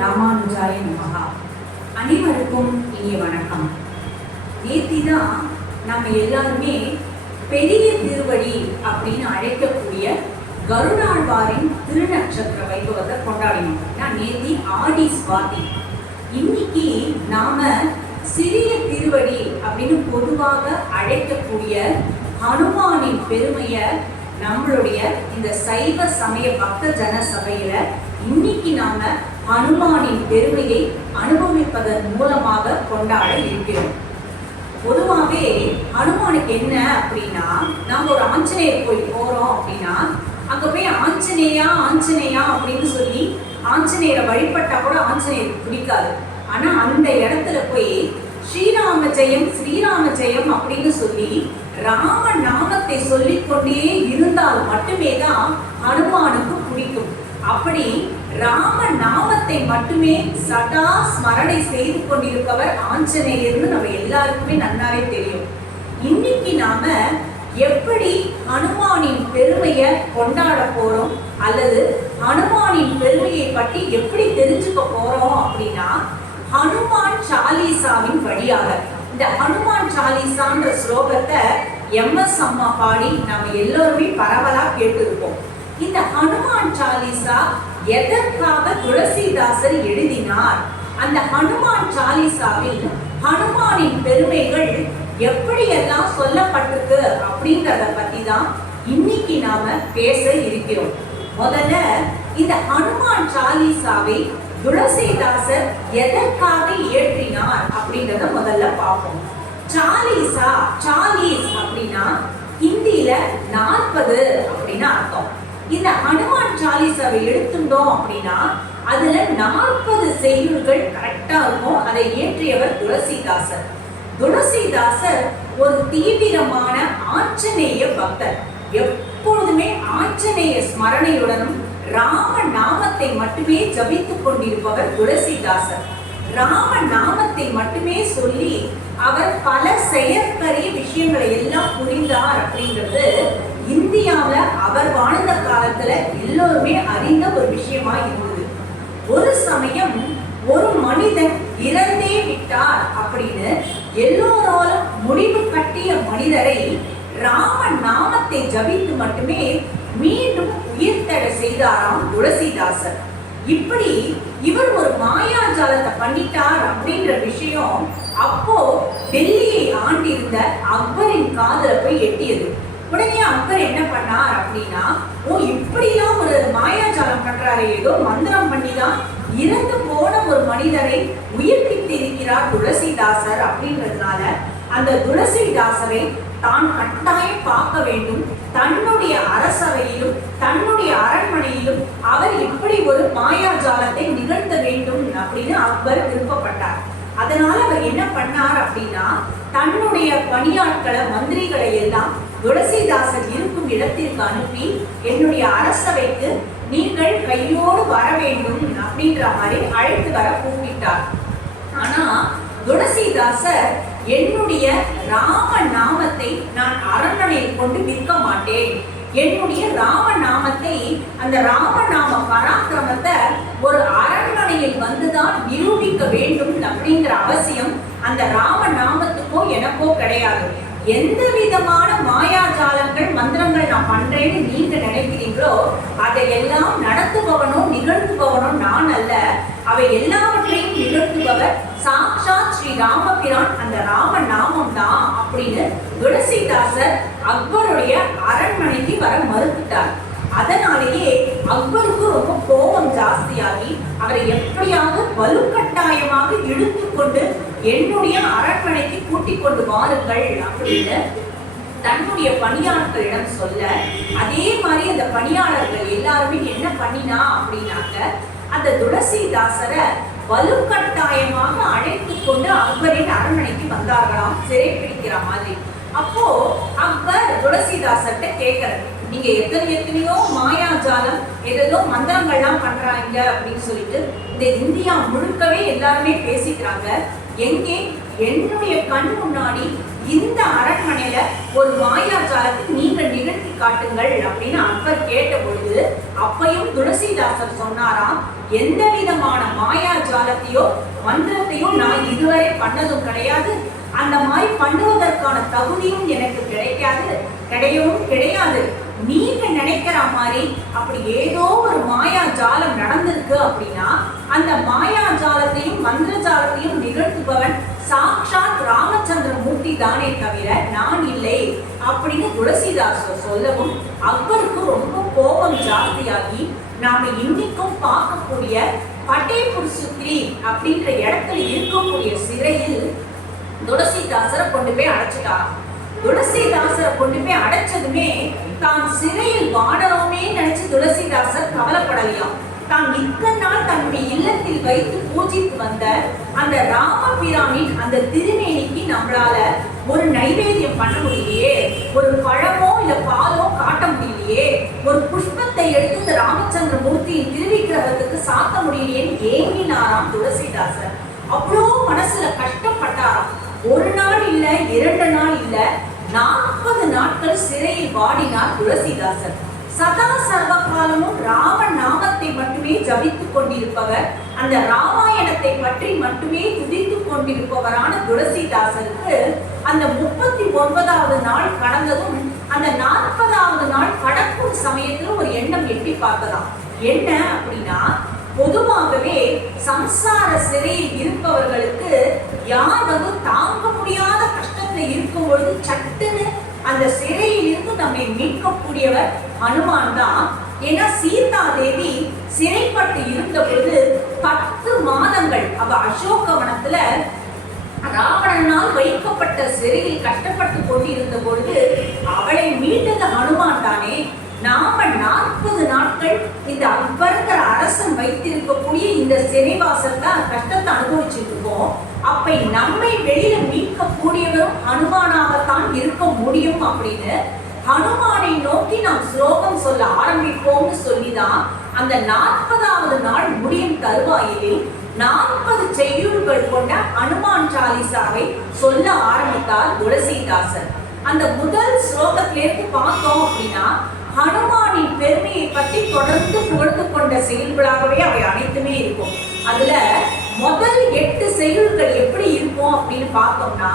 ராமானுஜாய நமஹா. அனைவருக்கும் இனிய வணக்கம். நேத்திதான் நம்ம எல்லாருமே பெரிய திருவடி அப்படின்னு அழைக்கக்கூடிய கருடாழ்வாரின் திருநட்சத்திர வைபவத்தை கொண்டாடினோம். நேத்தி ஆடி சுவாதி. இன்னைக்கு நாம சிறிய திருவடி அப்படின்னு பொதுவாக அழைக்கக்கூடிய ஹனுமானின் பெருமையை நம்மளுடைய இந்த சைவ சமய பக்த ஜன சபையில இன்னைக்கு நாம ஹனுமானின் பெருமையை அனுபவிப்பதன் மூலமாக கொண்டாட இருக்கிறோம். பொதுவாகவே ஹனுமானுக்கு என்ன அப்படின்னா, நம்ம ஒரு ஆஞ்சநேயர் கோயில் போறோம் அப்படின்னா அங்க போய் ஆஞ்சநேயா ஆஞ்சநேயா அப்படின்னு சொல்லி ஆஞ்சநேயரை வழிபட்டா கூட ஆஞ்சநேயருக்கு பிடிக்காது. ஆனா அந்த இடத்துல போய் ஸ்ரீராம ஜெயம் ஸ்ரீராம ஜெயம் அப்படின்னு சொல்லி ராம நாமத்தை சொல்லிக்கொண்டே இருந்தால் மட்டுமே தான் ஹனுமானுக்கு பிடிக்கும். அப்படி ராம நாமத்தை மட்டுமே சதா ஸ்மரணை செய்து கொண்டிருப்பவர் ஆஞ்சநேயர்னு நம்ம எல்லாருக்குமே நன்னாவே தெரியும். இன்னைக்கு நாம எப்படி ஹனுமானின் பெருமையை கொண்டாட போறோம் அல்லது ஹனுமானின் பெருமையை பற்றி எப்படி தெரிஞ்சுக்க போறோம் அப்படின்னா, ஹனுமான் சாலிசாவின் வழியாக. இந்த ஹனுமான் சாலிசான்ற ஸ்லோகத்தை எம்எஸ் அம்மா பாடி நம்ம எல்லோருமே பரவலா கேட்டிருப்போம். இந்த ஹனுமான் சாலிசா எதற்காக துளசிதாசர் எழுதினார், அந்த ஹனுமான் சாலிசாவில் ஹனுமானின் பெருமைகள் எப்படியெல்லாம் சொல்லப்பட்டிருக்கு அப்படின்றத பத்தி தான் இன்னைக்கு நாம பேச இருக்கிறோம். முதல்ல இந்த ஹனுமான் சாலிசாவை துளசிதாசர் எதற்காக இயற்றினார் அப்படின்றத முதல்ல பார்ப்போம். சாலிசா, சாலிஸ் அப்படின்னா ஹிந்தியில 40 அப்படின்னு அர்த்தம். இந்த ஹனுமான் சாலிசாவை எடுத்துட்டோம் அப்படின்னா அதுல 40 செய்யுள்கள் கரெக்டா இருக்கும். அதை இயற்றியவர் துளசிதாசர். துளசிதாசர் ஒரு தீவிரமான ஆஞ்சநேய பக்தர். எப்பொழுதுமே ஆஞ்சநேய ஸ்மரணையுடனும் ராம நாமத்தை மட்டுமே ஜபித்துக் கொண்டிருப்பவர் துளசிதாசர். ராம நாமத்தை மட்டுமே சொல்லி அவர் பல செயற்கரிய விஷயங்களை எல்லாம் புரிந்தார் அப்படின்றது இந்தியாவில அவர் வாழ்ந்த காலத்துல எல்லோருமே அறிந்த ஒரு விஷயமா இருந்தது. ஒரு சமயம் ஒரு மனிதன் இறந்தே விட்டார் அப்படின்னு எல்லோராலும் முடிவு கட்டிய மனிதரை ராம நாமத்தை ஜபித்து மட்டுமே மீண்டும் உயிர்த்தெழ செய்தாராம் துளசிதாசர். இப்படி இவர் ஒரு மாயாஜாலத்தை பண்ணிட்டார் அப்படின்ற விஷயம் அப்போ டெல்லியை ஆண்டிருந்த அக்பரின் காதுல போய் எட்டியது. உடனே அக்பர் என்ன பண்ணார் அப்படின்னா, ஓ இப்படிலாம் ஒரு மாயாஜாலம் பண்றாரு, ஏதோ மந்திரம் பண்ணிதான் இறந்து போன ஒரு மனிதரை உயிர்ப்பித்து இருக்கிறார் துளசிதாசர் அப்படின்றதுனால அந்த துளசிதாசரை தான் கட்டாயம் பார்க்க வேண்டும். தன்னுடைய அரசவையிலும் தன்னுடைய அரண்மனையிலும் அவர் இப்படி ஒரு மாயாஜாலத்தை நிகழ்த்த வேண்டும் அப்படின்னு அக்பர் விருப்பப்பட்டார். அதனால அவர் என்ன பண்ணார் அப்படின்னா, தன்னுடைய பணியாட்களை மந்திரிகளை எல்லாம் துளசிதாசர் இருக்கும் இடத்திற்கு அனுப்பி என்னுடைய அரசவைக்கு நீங்கள் கையோடு வர வேண்டும் அப்படின்ற மாதிரி அழைத்து வர கூப்பிட்டார். ஆனா துளசிதாசர் என்னுடைய ராம நாமத்தை நான் அரண்மனையில் கொண்டு விற்க மாட்டேன், என்னுடைய ராம நாமத்தை அந்த ராமநாம பராக்கிரமத்தை ஒரு அரண்மனையில் வந்துதான் நிரூபிக்க வேண்டும் அப்படிங்கிற அவசியம் அந்த ராம நாமத்துக்கோ எனக்கோ கிடையாது. எந்த விதமான மாயாஜாலங்கள் மந்திரங்கள் நான் பண்றேன்னு நீங்க நினைக்கிறீங்களோ அதையெல்லாம் நடத்துபவனோ நிகழ்த்துபவனோ நான் அல்ல. அவை எல்லாவற்றையும் நிகழ்த்துபவர் சாக்ஷாத் ஸ்ரீ ராமபிரான், அந்த ராம நாமம் தான் அப்படின்னு துளசிதாசர் அக்பருடைய அரண்மனைக்கு வர மறுத்துட்டார். அதனாலேயே அக்பருக்கு ரொம்ப கோபம் ஜாஸ்தியாகி அவரை எப்படியாவது வலுக்கட்டாயமாக இழுத்து கொண்டு என்னுடைய அரண்மனைக்கு கூட்டிக் கொண்டு வாருங்கள் அப்படின்னு தன்னுடைய பணியாளர்களிடம் சொல்ல, அதே மாதிரி அந்த பணியாளர்கள் எல்லாருமே என்ன பண்ணினா அப்படின்னாக்க, அந்த துளசிதாசரை வலுக்கட்டாயமாக அழைத்து கொண்டு அக்பரின் அரண்மனைக்கு வந்தார்களாம், சிறை பிடிக்கிற மாதிரி. அப்போ அக்பர் துளசிதாசர்கிட்ட கேட்கிறார், நீங்க எத்தனையோ மாயாஜாலம் ஏதோ மந்திரங்கள்லாம் பண்றாங்க அப்படின்னு சொல்லிட்டு இந்த இந்தியா முழுக்கவே எல்லாருமே பேசிக்கிறாங்க. எங்கே என்னுடைய கண் முன்னாடி இந்த அரண்மனையில ஒரு மாயாஜாலத்தை நீங்கள் நிகழ்த்தி காட்டுங்கள் அப்படின்னு அக்பர் கேட்ட பொழுது அப்பையும் துளசிதாசர் சொன்னாராம், எந்த விதமான மாயாஜாலத்தையோ மந்திரத்தையோ நான் இதுவரை பண்ணதும் கிடையாது, அந்த மாதிரி பண்ணுவதற்கான தகுதியும் எனக்கு கிடையவும் கிடையாது. நீங்க நினைக்கிற மாதிரி அப்படி ஏதோ ஒரு மாயாஜாலம் நடந்திருக்கு அப்படின்னா அந்த மாயாஜாலத்தையும் மந்திரஜாலத்தையும் நிகழ்த்துபவன் சாக்ஷாத் ராமச்சந்திர மூர்த்தி தானே தவிர நான் இல்லை அப்படின்னு துளசிதாசர் சொல்லவும் அக்பருக்கு ரொம்ப கோபம் ஜாஸ்தியாகி நாம இன்னைக்கும் பார்க்கக்கூடிய பட்டேபுர் சிக்ரி அப்படின்ற இடத்துல இருக்கக்கூடிய சிறையில் துளசிதாசரை கொண்டு போய் அடைச்சிட்டாராம். துளசிதாசரை கொண்டு போய் அடைச்சதுமே தான் சிறையில் வாடணுமே நினைச்சு துளசிதாசர் கவலைப்படலையாம். தான் இத்தனை நாள் தன்னுடைய இல்லத்தில் வைத்து பூஜித்து வந்த அந்த ராமபிரானின் அந்த திருமேனிக்கு நம்மளால ஒரு நைவேத்தியம் பண்ண முடியலையே, ஒரு பழமோ இல்ல பாலோ காட்ட முடியலையே, ஒரு புஷ்பத்தை எடுத்து இந்த ராமச்சந்திர மூர்த்தியின் திருவிக்கிரகத்துக்கு சாத்த முடியலையேன்னு ஏங்கினாராம் துளசிதாசர். அவ்வளோ மனசுல கஷ்டப்பட்டாராம். ஒரு நாள் இல்ல, 2 நாள் இல்ல, 40 நாட்கள் சிறையில் வாடினார் துளசிதாசர். சதா சர்வ காலமும் ராம நாமத்தை மட்டுமே ஜபித்துக் கொண்டிருப்பவர், அந்த ராமாயணத்தை பற்றி மட்டுமே துதித்துக் கொண்டிருப்பவரான துளசிதாசருக்கு அந்த 39வது நாள் கடந்ததும் அந்த 40வது நாள் கடக்கும் சமயத்துல ஒரு எண்ணம் எட்டி பார்த்ததாம். என்ன அப்படின்னா, பொதுவாகவே சம்சார சிறையில் இருப்பவர்களுக்கு யார் தாங்க முடியாத கஷ்டத்துல இருக்கும் பொழுது சட்டுன்னு அந்த சிறையில் இருந்து நம்மை மீட்கக்கூடியவர் ஹனுமான் தான். ஏன்னா சீதா தேவி சிறைப்பட்டு இருந்த பொழுது 10 மாதங்கள் அவ அசோகவனத்துல ராவணனால் வைக்கப்பட்ட சிறையில் கஷ்டப்பட்டு கொண்டிருந்த பொழுது அவளை மீட்டது ஹனுமான் தானே. நாம 40 நாட்கள் இந்த அக்பர்ங்கிற அரசன் வைத்திருக்கக்கூடிய இந்த சிறைவாசத்தை கஷ்டத்தை அனுபவிச்சுட்டு இருக்கோம். அப்ப நம்மை வெளியில மீட்கக்கூடியவரும் ஹனுமானாகத்தான் இருக்க முடியும் அப்படின்னு ஹனுமானை நோக்கி நாம் ஸ்லோகம் சொல்ல ஆரம்பிப்போம்னு சொல்லிதான் அந்த 40வது நாள் முடியும் தருவாயிலில் 40 செய்யுள்கள் கொண்ட ஹனுமான் சாலிசாவை சொல்ல ஆரம்பித்தார் துளசிதாசர். அந்த முதல் ஸ்லோகத்திலிருந்து பார்த்தோம் அப்படின்னா ஹனுமானின் பெருமையை பற்றி தொடர்ந்து புகழ்ந்து கொண்ட செயல்களாகவே அவை அனைத்துமே இருக்கும். அதுல முதல் 8 செயல்கள் எப்படி இருக்கும் அப்படின்னு பார்த்தோம்னா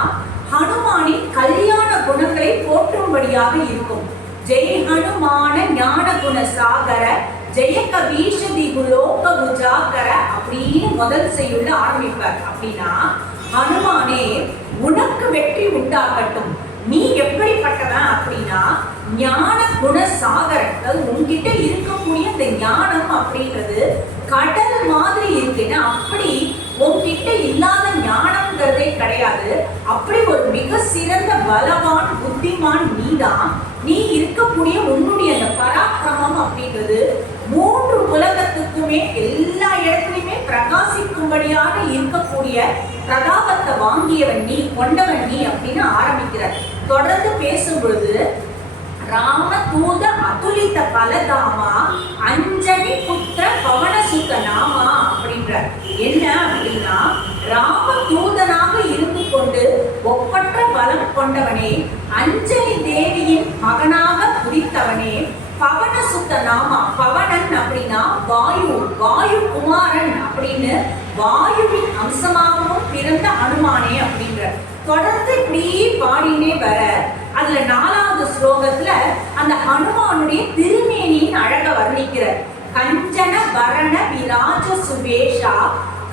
ஹனுமானின் கல்யாண குணங்களை போற்றும்படியாக இருக்கும். ஜெய் ஹனுமான ஞான குண சாகர ஜெய கபீஷதி குலோக குஜாகர அப்படின்னு முதல் செய்யுள்ள ஆரம்பிப்பார். அப்படின்னா ஹனுமானே உனக்கு வெற்றி உண்டாகட்டும், நீ எப்படிப்பட்டவன் அப்படின்னா ஞான குண சாகர், அதாவது உன்கிட்ட இருக்கக்கூடிய இந்த ஞானம் அப்படின்றது கடல் மாதிரி இருக்குன்னா அப்படி உன்கிட்ட இல்லாத ஞானம்ங்கிறதே கிடையாது. அப்படி ஒரு மிக சிறந்த பலவான் புத்திமான் நீதான். நீ இருக்கக்கூடிய உன்னுடைய அந்த பராக்கிரமம் அப்படின்றது 3 உலகத்துக்குமே எல்லா இடத்துலையுமே பிரகாசிக்கும்படியாக இருக்கக்கூடிய பிரதாபத்தை வாங்கியவன் நீ, கொண்டவன் நீ அப்படின்னு ஆரம்பிக்கிறார். தொடர்ந்து பேசும் பொழுது ராம தூத அதுலித பலதாமா அஞ்சனி புத்திர பவனசுத்த நாமா அப்படின்ற என்ன அப்படின்னா, ராம தூதனாக இருந்து கொண்டு ஒப்பற்ற பலம் கொண்டவனே, அஞ்சலி தேவியின் மகனாக உதித்தவனே, பவனசுத்த நாமா, பவனன் அப்படின்னா வாயு குமாரன் அப்படின்னு வாயுவின் அம்சமாகவும் பிறந்த ஹனுமானே அப்படின்ற தொடர்ந்து இப்படி பாடினே வர அதுல 4வது ஸ்லோகத்துல அந்த ஹனுமானுடைய திருமேனியின் அழக வர்ணிக்கிறார். கஞ்சன வரண விராஜ சுவேஷா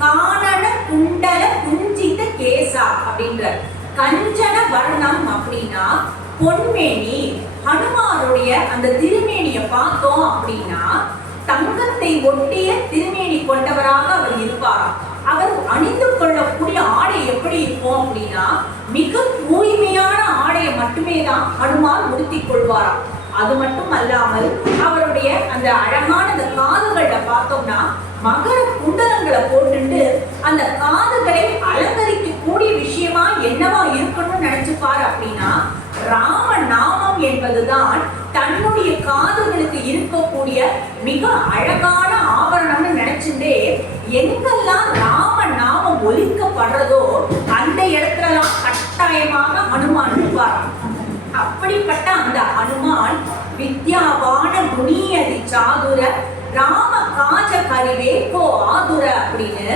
காணன குண்டல குஞ்சித கேசா அப்படின்ற கஞ்சன வர்ணம் அப்படின்னா பொன்மேனி. ஹனுமானுடைய அந்த திருமேனியை பார்த்தோம் அப்படின்னா தங்கத்தை ஒட்டிய திருமேனி கொண்டவராக அவர் இருப்பாராம். அவர் அணிந்து கொள்ளக்கூடிய ஆடை எப்படி இருக்கும் அப்படின்னா மிக தூய்மையான ஆடையை மட்டுமே தான் ஹனுமான் உடுத்திக் கொள்வாராம். அது மட்டும் அல்லாமல் அவருடைய அந்த அழகான அந்த காதுகள்ல பார்த்தோம்னா மகர குண்டலங்களை போட்டுட்டு அந்த காதுகளை அலங்கரிக்க கூடிய விஷயமா என்னவா இருக்கணும்னு நினைச்சுப்பாரு அப்படின்னா ராம நாமம் என்பதுதான் தன்னுடைய காதுகளுக்கு இருக்கக்கூடிய மிக அழகான ஆபரணம்னு நினைச்சுட்டே எங்கெல்லாம் ராம நாமம் ஒலிக்கப்படுறதோ அந்த இடத்துலலாம் கட்டாயமாக ஹனுமான் இருப்பாராம். அப்படிப்பட்ட அந்த ஹனுமான் வித்யாவான குணியதி சாதுர ராம காஜ கரிவேகோ ஆதுர அப்படின்னு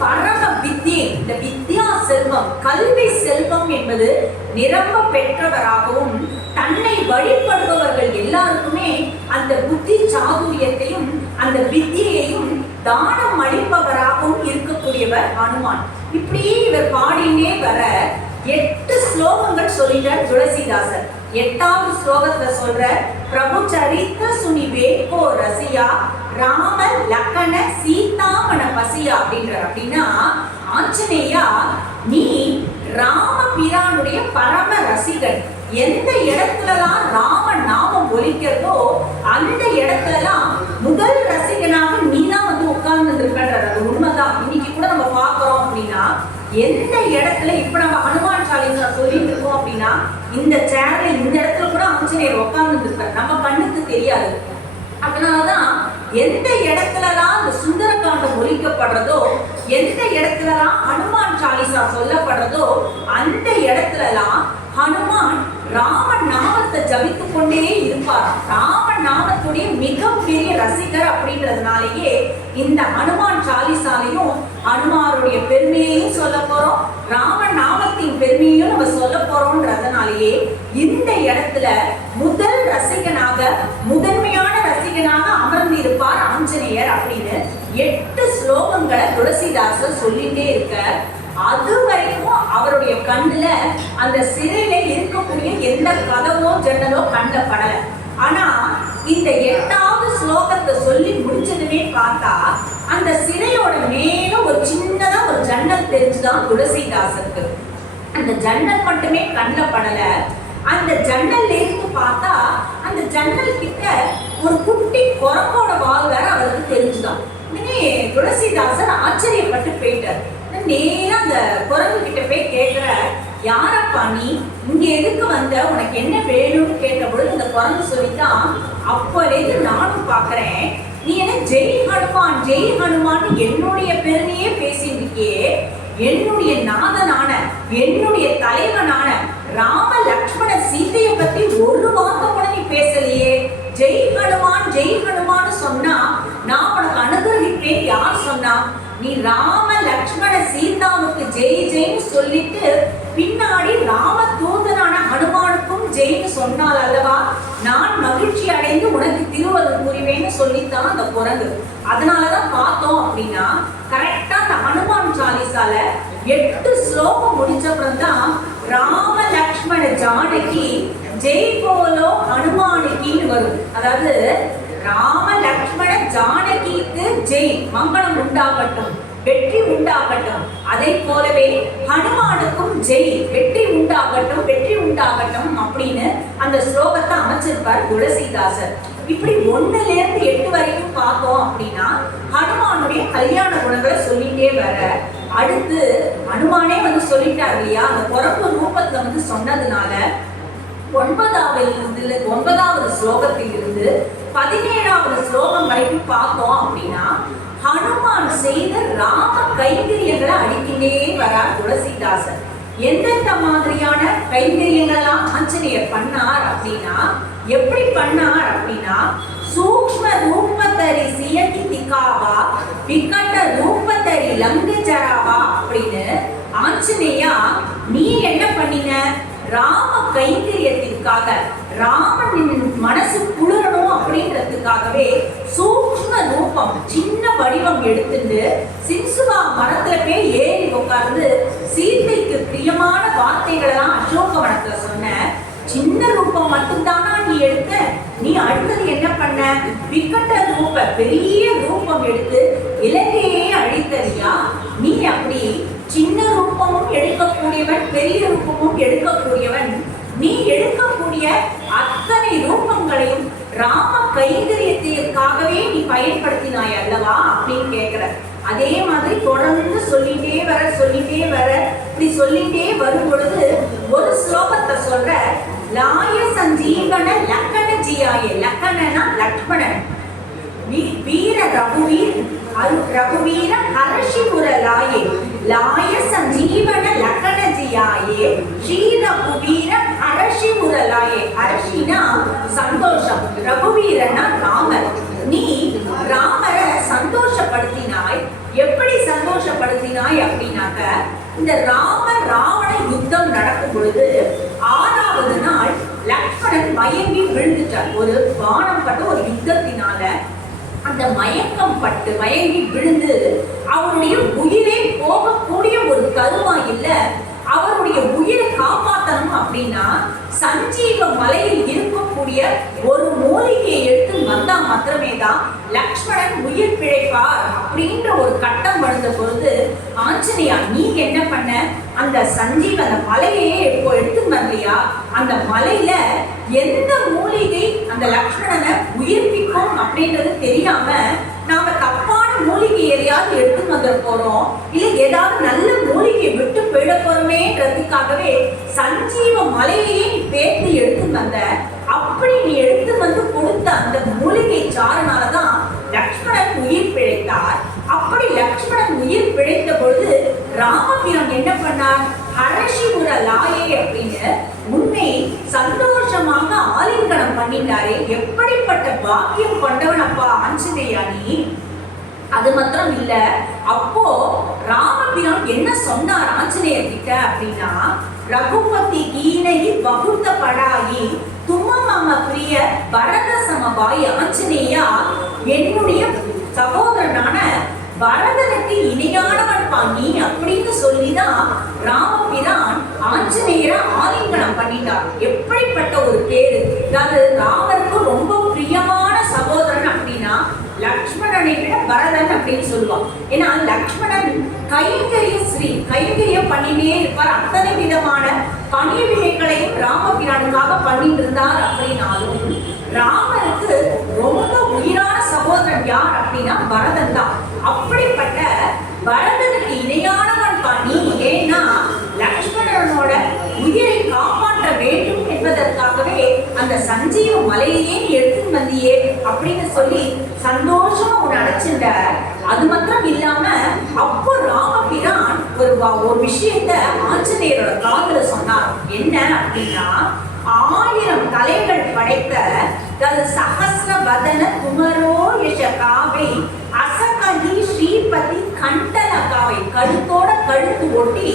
பரம வித்யை, இந்த வித்யா செல்வம், கல்வி செல்வம் என்பது நிரம்ப பெற்றவராகவும் தன்னை வழிபடுபவர்கள் எல்லாருக்குமே அந்த புத்தி சாதுரியத்தையும் அந்த வித்தியையும் தானம் அளிப்பவராகவும் இருக்கக்கூடியவர் ஹனுமான். இப்படி இவர் பாடினே வர 8 ஸ்லோகங்கள் சொல்லிட்டார் துளசிதாசர். 8வது ஸ்லோகத்துல சொல்ற பிரபு சரித்த சுனி வேகோ ரசியா ராம லக்கண சீதாமண பசியா அப்படின்றார். அப்படின்னா ஆஞ்சநேயா, நீ ராம பிரானுடைய பரம ரசிகன். எந்த இடத்துலலாம் ராம நாமம் ஒலிக்கிறதோ அந்த இடத்துலலாம் முதல் ரசிகனாக நீதான் வந்து உட்கார்ந்து இருக்கின்றார். அது உண்மைதான். இன்னைக்கு கூட நம்ம பார்க்கிறோம் அப்படின்னா எந்த இடத்துல இப்ப நம்ம ஹனுமான் சாலிசா சொல்லிட்டு இருக்கோம் அப்படின்னா இந்த சேர்ல இந்த இடத்துல கூட ஆஞ்சநேயர் உட்கார்ந்து இருக்காரு, நம்ம கண்ணுக்கு தெரியாது. அதனாலதான் எந்த இடத்துலதான் அந்த சுந்தரகாண்டம் ஒலிக்கப்படுறதோ, எந்த இடத்துலதான் ஹனுமான் சாலிசா சொல்லப்படுறதோ அந்த இடத்துலலாம் ஹனுமான் ராம நாமத்தை ஜபித்து கொண்டே இருப்பார். ராம நாமத்துடைய மிகப்பெரிய ரசிகர் அப்படின்றதுனாலேயே இந்த ஹனுமான் சாலிசாலையும் ஹனுமாருடைய பெருமையையும் சொல்ல போறோம், ராம நாமத்தின் பெருமையையும் நம்ம சொல்ல போறோம்ன்றதுனாலேயே இந்த இடத்துல முதல் ரசிகனாக, முதன்மையான ரசிகனாக அமர்ந்து இருப்பார் ஆஞ்சநேயர் அப்படின்னு 8 ஸ்லோகங்களை துளசிதாசர் சொல்லிட்டே இருக்க. அது வரைக்கும் அவருடைய கண்ணுல அந்த சிறையில இருக்கக்கூடிய எந்த கதவோ ஜன்னலோ கண்ணில் படல. ஆனா இந்த 8வது ஸ்லோகத்தை சொல்லி முடிச்சதுமே பார்த்தா அந்த சிறையோட மேல ஒரு சின்னதா ஒரு ஜன்னல் தெரிஞ்சுதான் துளசிதாசருக்கு. அந்த ஜன்னல் மட்டுமே கண்ணில் படல. அந்த ஜன்னல்ல இருந்து பார்த்தா அந்த ஜன்னல் கிட்ட ஒரு குட்டி குரங்கோட வால் வேற அவருக்கு தெரிஞ்சுதான். துளசிதாசர் ஆச்சரியப்பட்டு போயிட்டார். நேரா அந்த குரங்கு கிட்ட போய் கேட்கிற, யாரப்பா நீ, இங்க எதுக்கு வந்த, உனக்கு என்ன வேணும்னு கேட்ட பொழுது அந்த குரங்கு சொல்லித்தான், அப்போலேருந்து நானும் பாக்குறேன், நீ என்ன ஜெய் ஹனுமான் ஜெய் ஹனுமான் என்னுடைய பெருமையே பேசியிருக்கியே, என்னுடைய நாதனான என்னுடைய தலைவனான ராம லக்ஷ்மண சீதையை பத்தி ஒரு வார்த்தை கூட நீ பேசலையே. ஜெய் ஹனுமான் சொன்னா நான் உனக்கு அனுகிரகிப்பேன் யார் சொன்னா? நீ ராம லக்ஷ்மண சீதாவுக்கு ஜெய் ஜெய்னு சொல்லிட்டு பின்னாடி ராம தூதனான ஹனுமானுக்கும் ஜெய்னு சொன்னால் அல்லவா நான் மகிழ்ச்சி அடைந்து உனக்கு திருவருள் புரிவேன்னு சொல்லித்தான் அந்த குரங்கு. அதனாலதான் பார்த்தோம் அப்படின்னா கரெக்டா அந்த ஹனுமான் சாலிசால 8 ஸ்லோகம் முடிச்சப்புறம் தான் ராம லக்ஷ்மண ஜானகி ஜெய் போலோ ஹனுமானுக்கின்னு வரும். அதாவது ராம லக்ஷ்மண ஜானகிக்கு ஜெய், மங்களம் உண்டாகட்டும், வெற்றி உண்டாகட்டும். அதை போலவே ஹனுமானுக்கும் ஜெய், வெற்றி உண்டாகட்டும், வெற்றி உண்டாகட்டும் அப்படின்னு அந்த ஸ்லோகத்தை அமைச்சிருப்பார் துளசிதாசர். இப்படி 1ல இருந்து 8 வரைக்கும் பார்த்தோம் அப்படின்னா ஹனுமானுடைய கல்யாண குணங்களை சொல்லிட்டே வர, அடுத்து ஹனுமானே வந்து சொல்லிட்டார் இல்லையா, அந்த பிறப்பு ரூபத்துல வந்து சொன்னதுனால 9வது ஸ்லோகத்தில் இருந்து 17வது ஸ்லோகம் வரைக்கும் பார்த்தோம் அப்படின்னா ஹனுமான் செய்த ராம கைங்கரியங்களை அடிக்கிட்டே வரார் துளசிதாசர். எந்தெந்த மாதிரியான கைங்கரியங்களெல்லாம் ஆஞ்சநேயர் பண்ணார் அப்படின்னா, எப்படி பண்ணார் அப்படின்னா, சூக்ஷ்ம ரூபத்தரி சியகி திகாவா விகட ரூபத்தரி லங்கஜராவா அப்படின்னு ஆஞ்சநேயா நீ என்ன பண்ணின, ராம கைங்கரியத்திற்காக ராமனின் மனசு குளிரணும் அப்படின்றதுக்காகவே சூக்ஷ்ம ரூபம், சின்ன வடிவம் எடுத்துட்டு சின்சுவா மரத்துல போய் ஏறி உட்கார்ந்து சீதைக்கு பிரியமான வார்த்தைகளெல்லாம் அசோகவனத்துல சொன்ன. சின்ன ரூபம் மட்டும்தானா நீ எடுத்த, நீ அடுத்தது என்ன பண்ண, விகட ரூப பெரிய ரூபம் எடுத்து இலங்கையே அழித்தறியா? நீ அப்படி சின்ன ரூபமும் எடுக்கக்கூடியவன், பெரிய ரூபமும் எடுக்கக்கூடியவன். நீ எடுக்கக்கூடிய அத்தனை ரூபங்களையும் ராம கைங்கரியத்திற்காகவே நீ பயன்படுத்தினாய் அல்லவா அப்படின்னு கேட்கிற. அதே மாதிரி தொடர்ந்து சொல்லிட்டே வர இப்படி சொல்லிட்டே வரும் பொழுது ஒரு ஸ்லோகத்தை சொல்ற, லாய சஞ்சீவன லக்கண ஜியாய, லக்கணனா லக்ஷ்மணன், வீர ரகுவீர் ரகுவீர ஹர்ஷிபுர லாயே, லாய சஞ்சீவன லக்கண ஜியாயே ஸ்ரீ ரகுவீர சந்தோஷம். ரகுவீரன்னா ராமர். நீ ராமரை சந்தோஷப்படுத்தினாய். எப்படி சந்தோஷப்படுத்தினாய் அப்படின்னாக்க, இந்த ராமர் ராவண யுத்தம் நடக்கும் பொழுது 6வது நாள் லக்ஷ்மணன் மயங்கி விழுந்துட்டார். ஒரு பானம் பட்ட ஒரு யுத்தத்தினால அந்த மயக்கம் பட்டு மயங்கி விழுந்து அவருடைய உயிரே போகக்கூடிய ஒரு தருவாயில்ல. அவருடைய உயிரை காப்பாற்றணும் அப்படின்னா சஞ்சீவ மலையில் இருக்கக்கூடிய ஒரு மூலிகையை எடுத்து வந்தா மாத்திரமே தான் லக்ஷ்மணன் உயிர் பிழைப்பார் அப்படின்ற ஒரு கட்டம் வந்த பொழுது, ஆஞ்சநேயா நீ என்ன பண்ண, அந்த சஞ்சீவ அந்த மலையையே இப்போ எடுத்து வரலையா? அந்த மலையில எந்த மூலிகை அந்த லக்ஷ்மணனை உயிர்ப்பிக்கும் அப்படின்றது தெரியாம நாம தப்பான மூலிகை எதையாவது எடுத்து வந்துட போறோம், இல்ல ஏதாவது நல்ல மூலிகையை விட்டு போயிட போறோமேன்றதுக்காகவே சஞ்சீவ மலையையே நீ பேர்த்து எடுத்து வந்த. அப்படி நீ எடுத்து வந்து கொடுத்த அந்த மூலிகை சாரனாலதான் லக்ஷ்மணன் உயிர் பிழைத்தார். அப்படி லக்ஷ்மணன் உயிர் பிழைத்த பொழுது ராமபிரான் என்ன பண்ணார்? ஹரஷிபுர லாயே அப்படின்னு உன்னை சந்தோஷமாக ஆலிங்கனம் பண்ணிட்டாரே, எப்படிப்பட்ட பாக்கியம் கொண்டவன் அப்பா ஆஞ்சநேயா நீ. அது மாத்திரம் இல்ல, அப்போ ராமபிரான் என்ன சொன்னார் ஆஞ்சநேயர் கிட்ட அப்படின்னா, ரகுபதி கீனகி பகுத்த படாயி தும்ம மம பிரிய பரத சமபாய் ஆஞ்சநேயா, என்னுடைய சகோதரனான பரதனுக்கு இணையானவன் பாங்கி அப்படின்னு சொல்லிதான் ராமபிரான் ஆஞ்சநேயரை ஆலிங்கனம் பண்ணிட்டார். எப்படிப்பட்ட ஒரு பேரு! அதாவது ராமருக்கு ரொம்ப பிரியமான சகோதரன் அப்படின்னா லக்ஷ்மணனை விட பரதன் அப்படின்னு சொல்லுவான். ஏன்னா லக்ஷ்மணன் கைங்கரியம் பண்ணினே இருப்பார். அத்தனை விதமான பணிவிடைகளையும் ராமபிரானுக்காக பண்ணிட்டு இருந்தார். அப்படின்னாலும் ராமருக்கு ரொம்ப உயிரான சகோதரன் யார் அப்படின்னா பரதன் தான். அப்படிப்பட்ட பரதனுக்கு இணையானவன் பண்ணி, ஏன்னா லக்ஷ்மணனோட உயிரை காப்பாற்ற வேண்டும் என்பதற்காகவே அந்த சஞ்சீவ மலையையே எடுத்து வந்தியே அப்படின்னு சொல்லி சந்தோஷமா உன்னை அடைச்சிட்ட. அது மாத்திரம் இல்லாம அப்போ ராமபிரான் ஒரு விஷயத்த ஆஞ்சநேயரோட காதுல சொன்னார். என்ன அப்படின்னா, 1000 தலைகள் படைத்த சஹஸ்ர வதன குமரோ யஷ காவை அசகலி ஸ்ரீபதி கண்டன காவை, கழுத்தோட கழுத்து ஒட்டி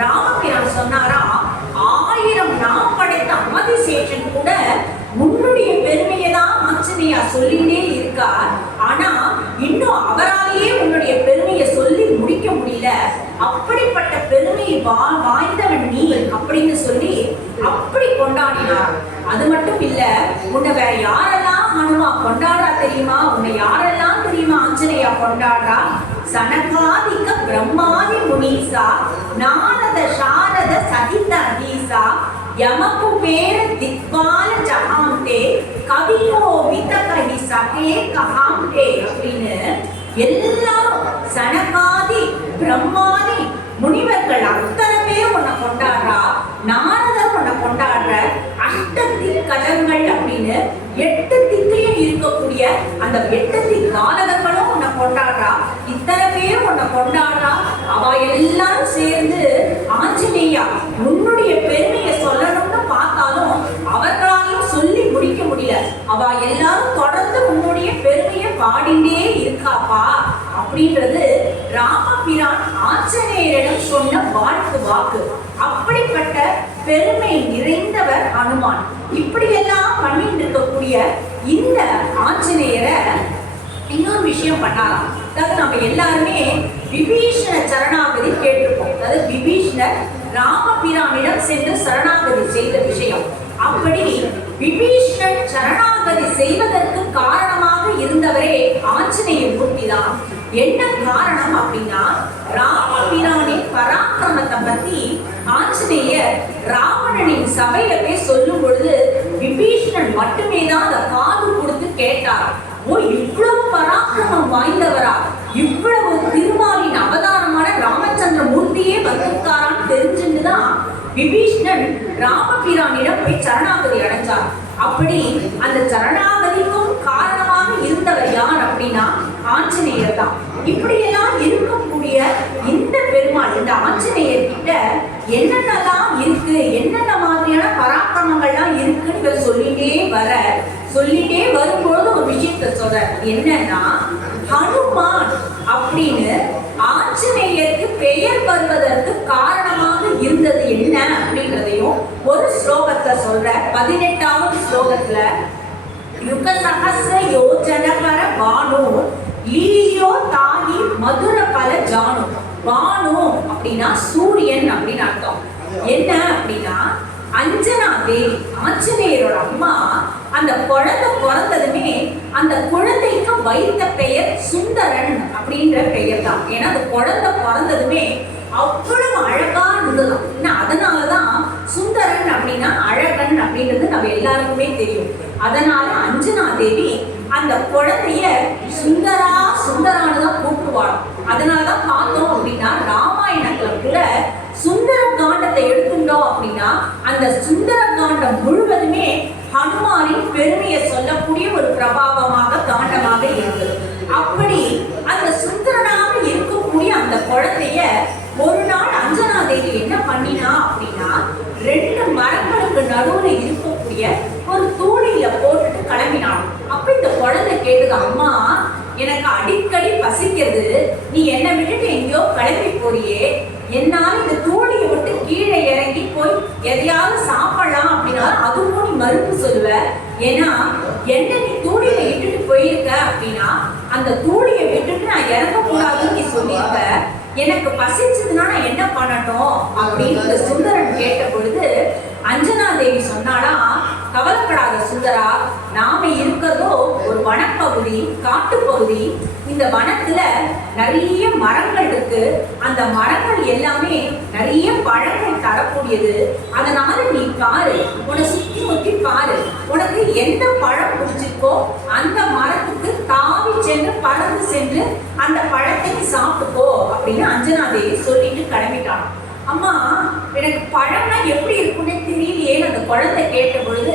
ராமபிரான் சொன்னாரா, 1000 நாம் படைத்த ஆதிசேஷன் கூட உன்னுடைய பெருமையை தான் ஆஞ்சநேயா சொல்லிட்டே இருக்கார். ஆனா இன்னும் அவராலேயே உன்னுடைய பெருமையை சொல்லி முடிக்க முடியல. அப்படிப்பட்ட பெருமையை வாய்ந்தவன் நீ அப்படின்னு சொல்லி அப்படி கொண்டாடினார். அது மட்டும் இல்ல, உன்னை வேற யாரெல்லாம் ஹனுமா கொண்டாடுறா தெரியுமா? உன்னை யாரெல்லாம் தெரியுமா ஆஞ்சநேயா கொண்டாடுறா? சனகாதிக பிரம்மாதி முனீசா, நாரத சாரத சகித அதீசா, யமகு பேர திக்பால ஜஹாம்தே, கவியோ விதகஹி சகே கஹாம்தே அப்படின்னு எல்லாரும் சனகாதி பிரம்மாதி முனிவர்கள் அத்தனை பேர் உன்னை கொண்டாடுறா. நாரதர் உன்னை கொண்டாடுற, அஷ்டதிக்கலங்கள் அப்படின்னு 8 திக்கிலையும் இருக்கக்கூடிய அந்த 8 திக்காலகங்களும் உன்னை கொண்டாடுறா. இத்தனை பேர் உன்னை கொண்டாடுறா. அவ எல்லாரும் சேர்ந்து ஆஞ்சநேயா உன்னுடைய பெருமையை சொல்லணும்னு பார்த்தாலும் அவர்களாலையும் சொல்லி முடிக்க முடியல. அவ எல்லாரும் தொடர்ந்து உன்னுடைய பெருமையை பாடிண்டே இருக்காப்பா அப்படின்றது ராமபிரான் ஆஞ்சநேயரிடம் சொன்ன வாக்கு. அப்படிப்பட்ட பெருமை நிறைந்தவர் ஹனுமான். இப்படியெல்லாம் பண்ணிட்டு இருக்கக்கூடிய இந்த ஆஞ்சநேயரை இன்னொரு விஷயம் பண்ணாராம். அதாவது நம்ம எல்லாருமே விபீஷண சரணாகதி கேட்டிருப்போம். அதாவது விபீஷணர் ராமபிரானிடம் சென்று சரணாகதி செய்த விஷயம். அப்படி விபீஷணன் சரணாகதி செய்வதற்கு காரணமாக இருந்தவரே ஆஞ்சநேய மூர்த்தி தான். என்ன காரணம் அப்படின்னா, ராமபிரானின் பராக்கிரமத்தை பத்தி ஆஞ்சநேயர் ராவணனின் சபையில போய் சொல்லும் பொழுது விபீஷணன் மட்டுமே தான் அந்த காது கொடுத்து கேட்டார். ஓ, இவ்வளவு பராக்கிரமம் வாய்ந்தவரா, இவ்வளவு திருமாலின் அவதாரமான ராமச்சந்திர மூர்த்தியே வந்திருக்காரான்னு தெரிஞ்சுட்டுதான் விபீஷணன் ராமபிரானிடம் போய் சரணாகதி அடைஞ்சார். அப்படி அந்த சரணாகதிக்கும் காரணமாக இருந்தவர் யார் அப்படின்னா ஆஞ்சநேயர் தான். இப்படியெல்லாம் இருக்கக்கூடிய இந்த பெருமாள், இந்த ஆஞ்சநேயர் கிட்ட என்னென்னலாம் இருக்கு, என்னென்ன மாதிரியான பராக்கிரமங்கள்லாம் இருக்குன்னு சொல்லிட்டே 18வது ஸ்லோகத்துல யுக சஹஸ்ர யோஜனகர பானு லீலியோ தாயி மதுர பல ஜானு. பானு அப்படின்னா சூரியன் அப்படின்னு அர்த்தம். என்ன அப்படின்னா அஞ்சனா தேவி ஆஞ்சநேயரோட அம்மா அந்த குழந்தை பிறந்ததுமே அந்த குழந்தைக்கு வைத்த பெயர் சுந்தரன் அப்படின்ற பெயர் தான். ஏன்னா அந்த குழந்தை பிறந்ததுமே அவ்வளவு அழகா இருந்ததும். அதனாலதான் சுந்தரன் அப்படின்னா அழகன் அப்படின்றது நம்ம எல்லாருக்குமே தெரியும். அதனால அஞ்சனா தேவி அந்த குழந்தைய சுந்தரா சுந்தரான்னு தான் கூப்பிடுவாள். அதனாலதான் பார்த்தோம் அப்படின்னா ராமாயணத்துல கூட சுந்தர காண்டத்தை எடுத்துட்டோம் அப்படின்னா அந்த சுந்தர காண்டம் முழுவதுமே ஹனுமானின் பெருமையை சொல்லக்கூடிய ஒரு பிரபாவமாக காண்டமாக இருந்தது. அப்படி அந்த சுந்தரனாக இருக்கக்கூடிய அந்த குழந்தைய ஒரு நாள் அஞ்சனா தேவி என்ன பண்ணினா அப்படின்னா 2 மரங்களுக்கு நடுவுல இருக்கக்கூடிய ஒரு தூணில போட்டுட்டு கிளம்பினான். அப்ப இந்த குழந்தை கேட்டது, அம்மா எனக்கு அடிக்கடி பசிக்கிறது, நீ என்னை விட்டுட்டு எங்கேயோ கிளம்பி போறியே, என்னால இந்த தூணியை விட்டு கீழே இறங்கி போய் எதையாவது சாப்பிடலாம் அப்படின்னா அதுவும் நீ மறுப்பு சொல்லுவ. ஏன்னா என்ன நீ தூணியில இட்டுட்டு போயிருக்க அப்படின்னா அந்த தூணியை விட்டுட்டு நான் இறங்க கூடாதுன்னு நீ சொல்லியிருக்க. எனக்கு பசிச்சதுன்னா நான் என்ன பண்ணட்டும் அப்படின்னு சுந்தரன் கேட்ட பொழுது அஞ்சனா தேவி சொன்னாலாம், கவலைப்படாத சுந்தரா, நாம இருக்கிறதோ ஒரு வனப்பகுதி, காட்டுப்பகுதி. இந்த வனத்துல நிறைய மரங்கள் இருக்கு. அந்த மரங்கள் எல்லாமே நிறைய பழங்கள் தரக்கூடியது. அதனால நீ பாரு, உன்னை சுத்தி முத்தி பாரு, உனக்கு எந்த பழம் பிடிச்சிருக்கோ அந்த மரத்துக்கு தாவி சென்று பறந்து சென்று அந்த பழத்தை நீ சாப்பிட்டுக்கோ அப்படின்னு அஞ்சனா தேவி சொல்லிட்டு கிளம்பிட்டான். அம்மா எனக்கு பழம்னா எப்படி இருக்குன்னே தெரியலையேன்னு அந்த குழந்தை கேட்ட பொழுது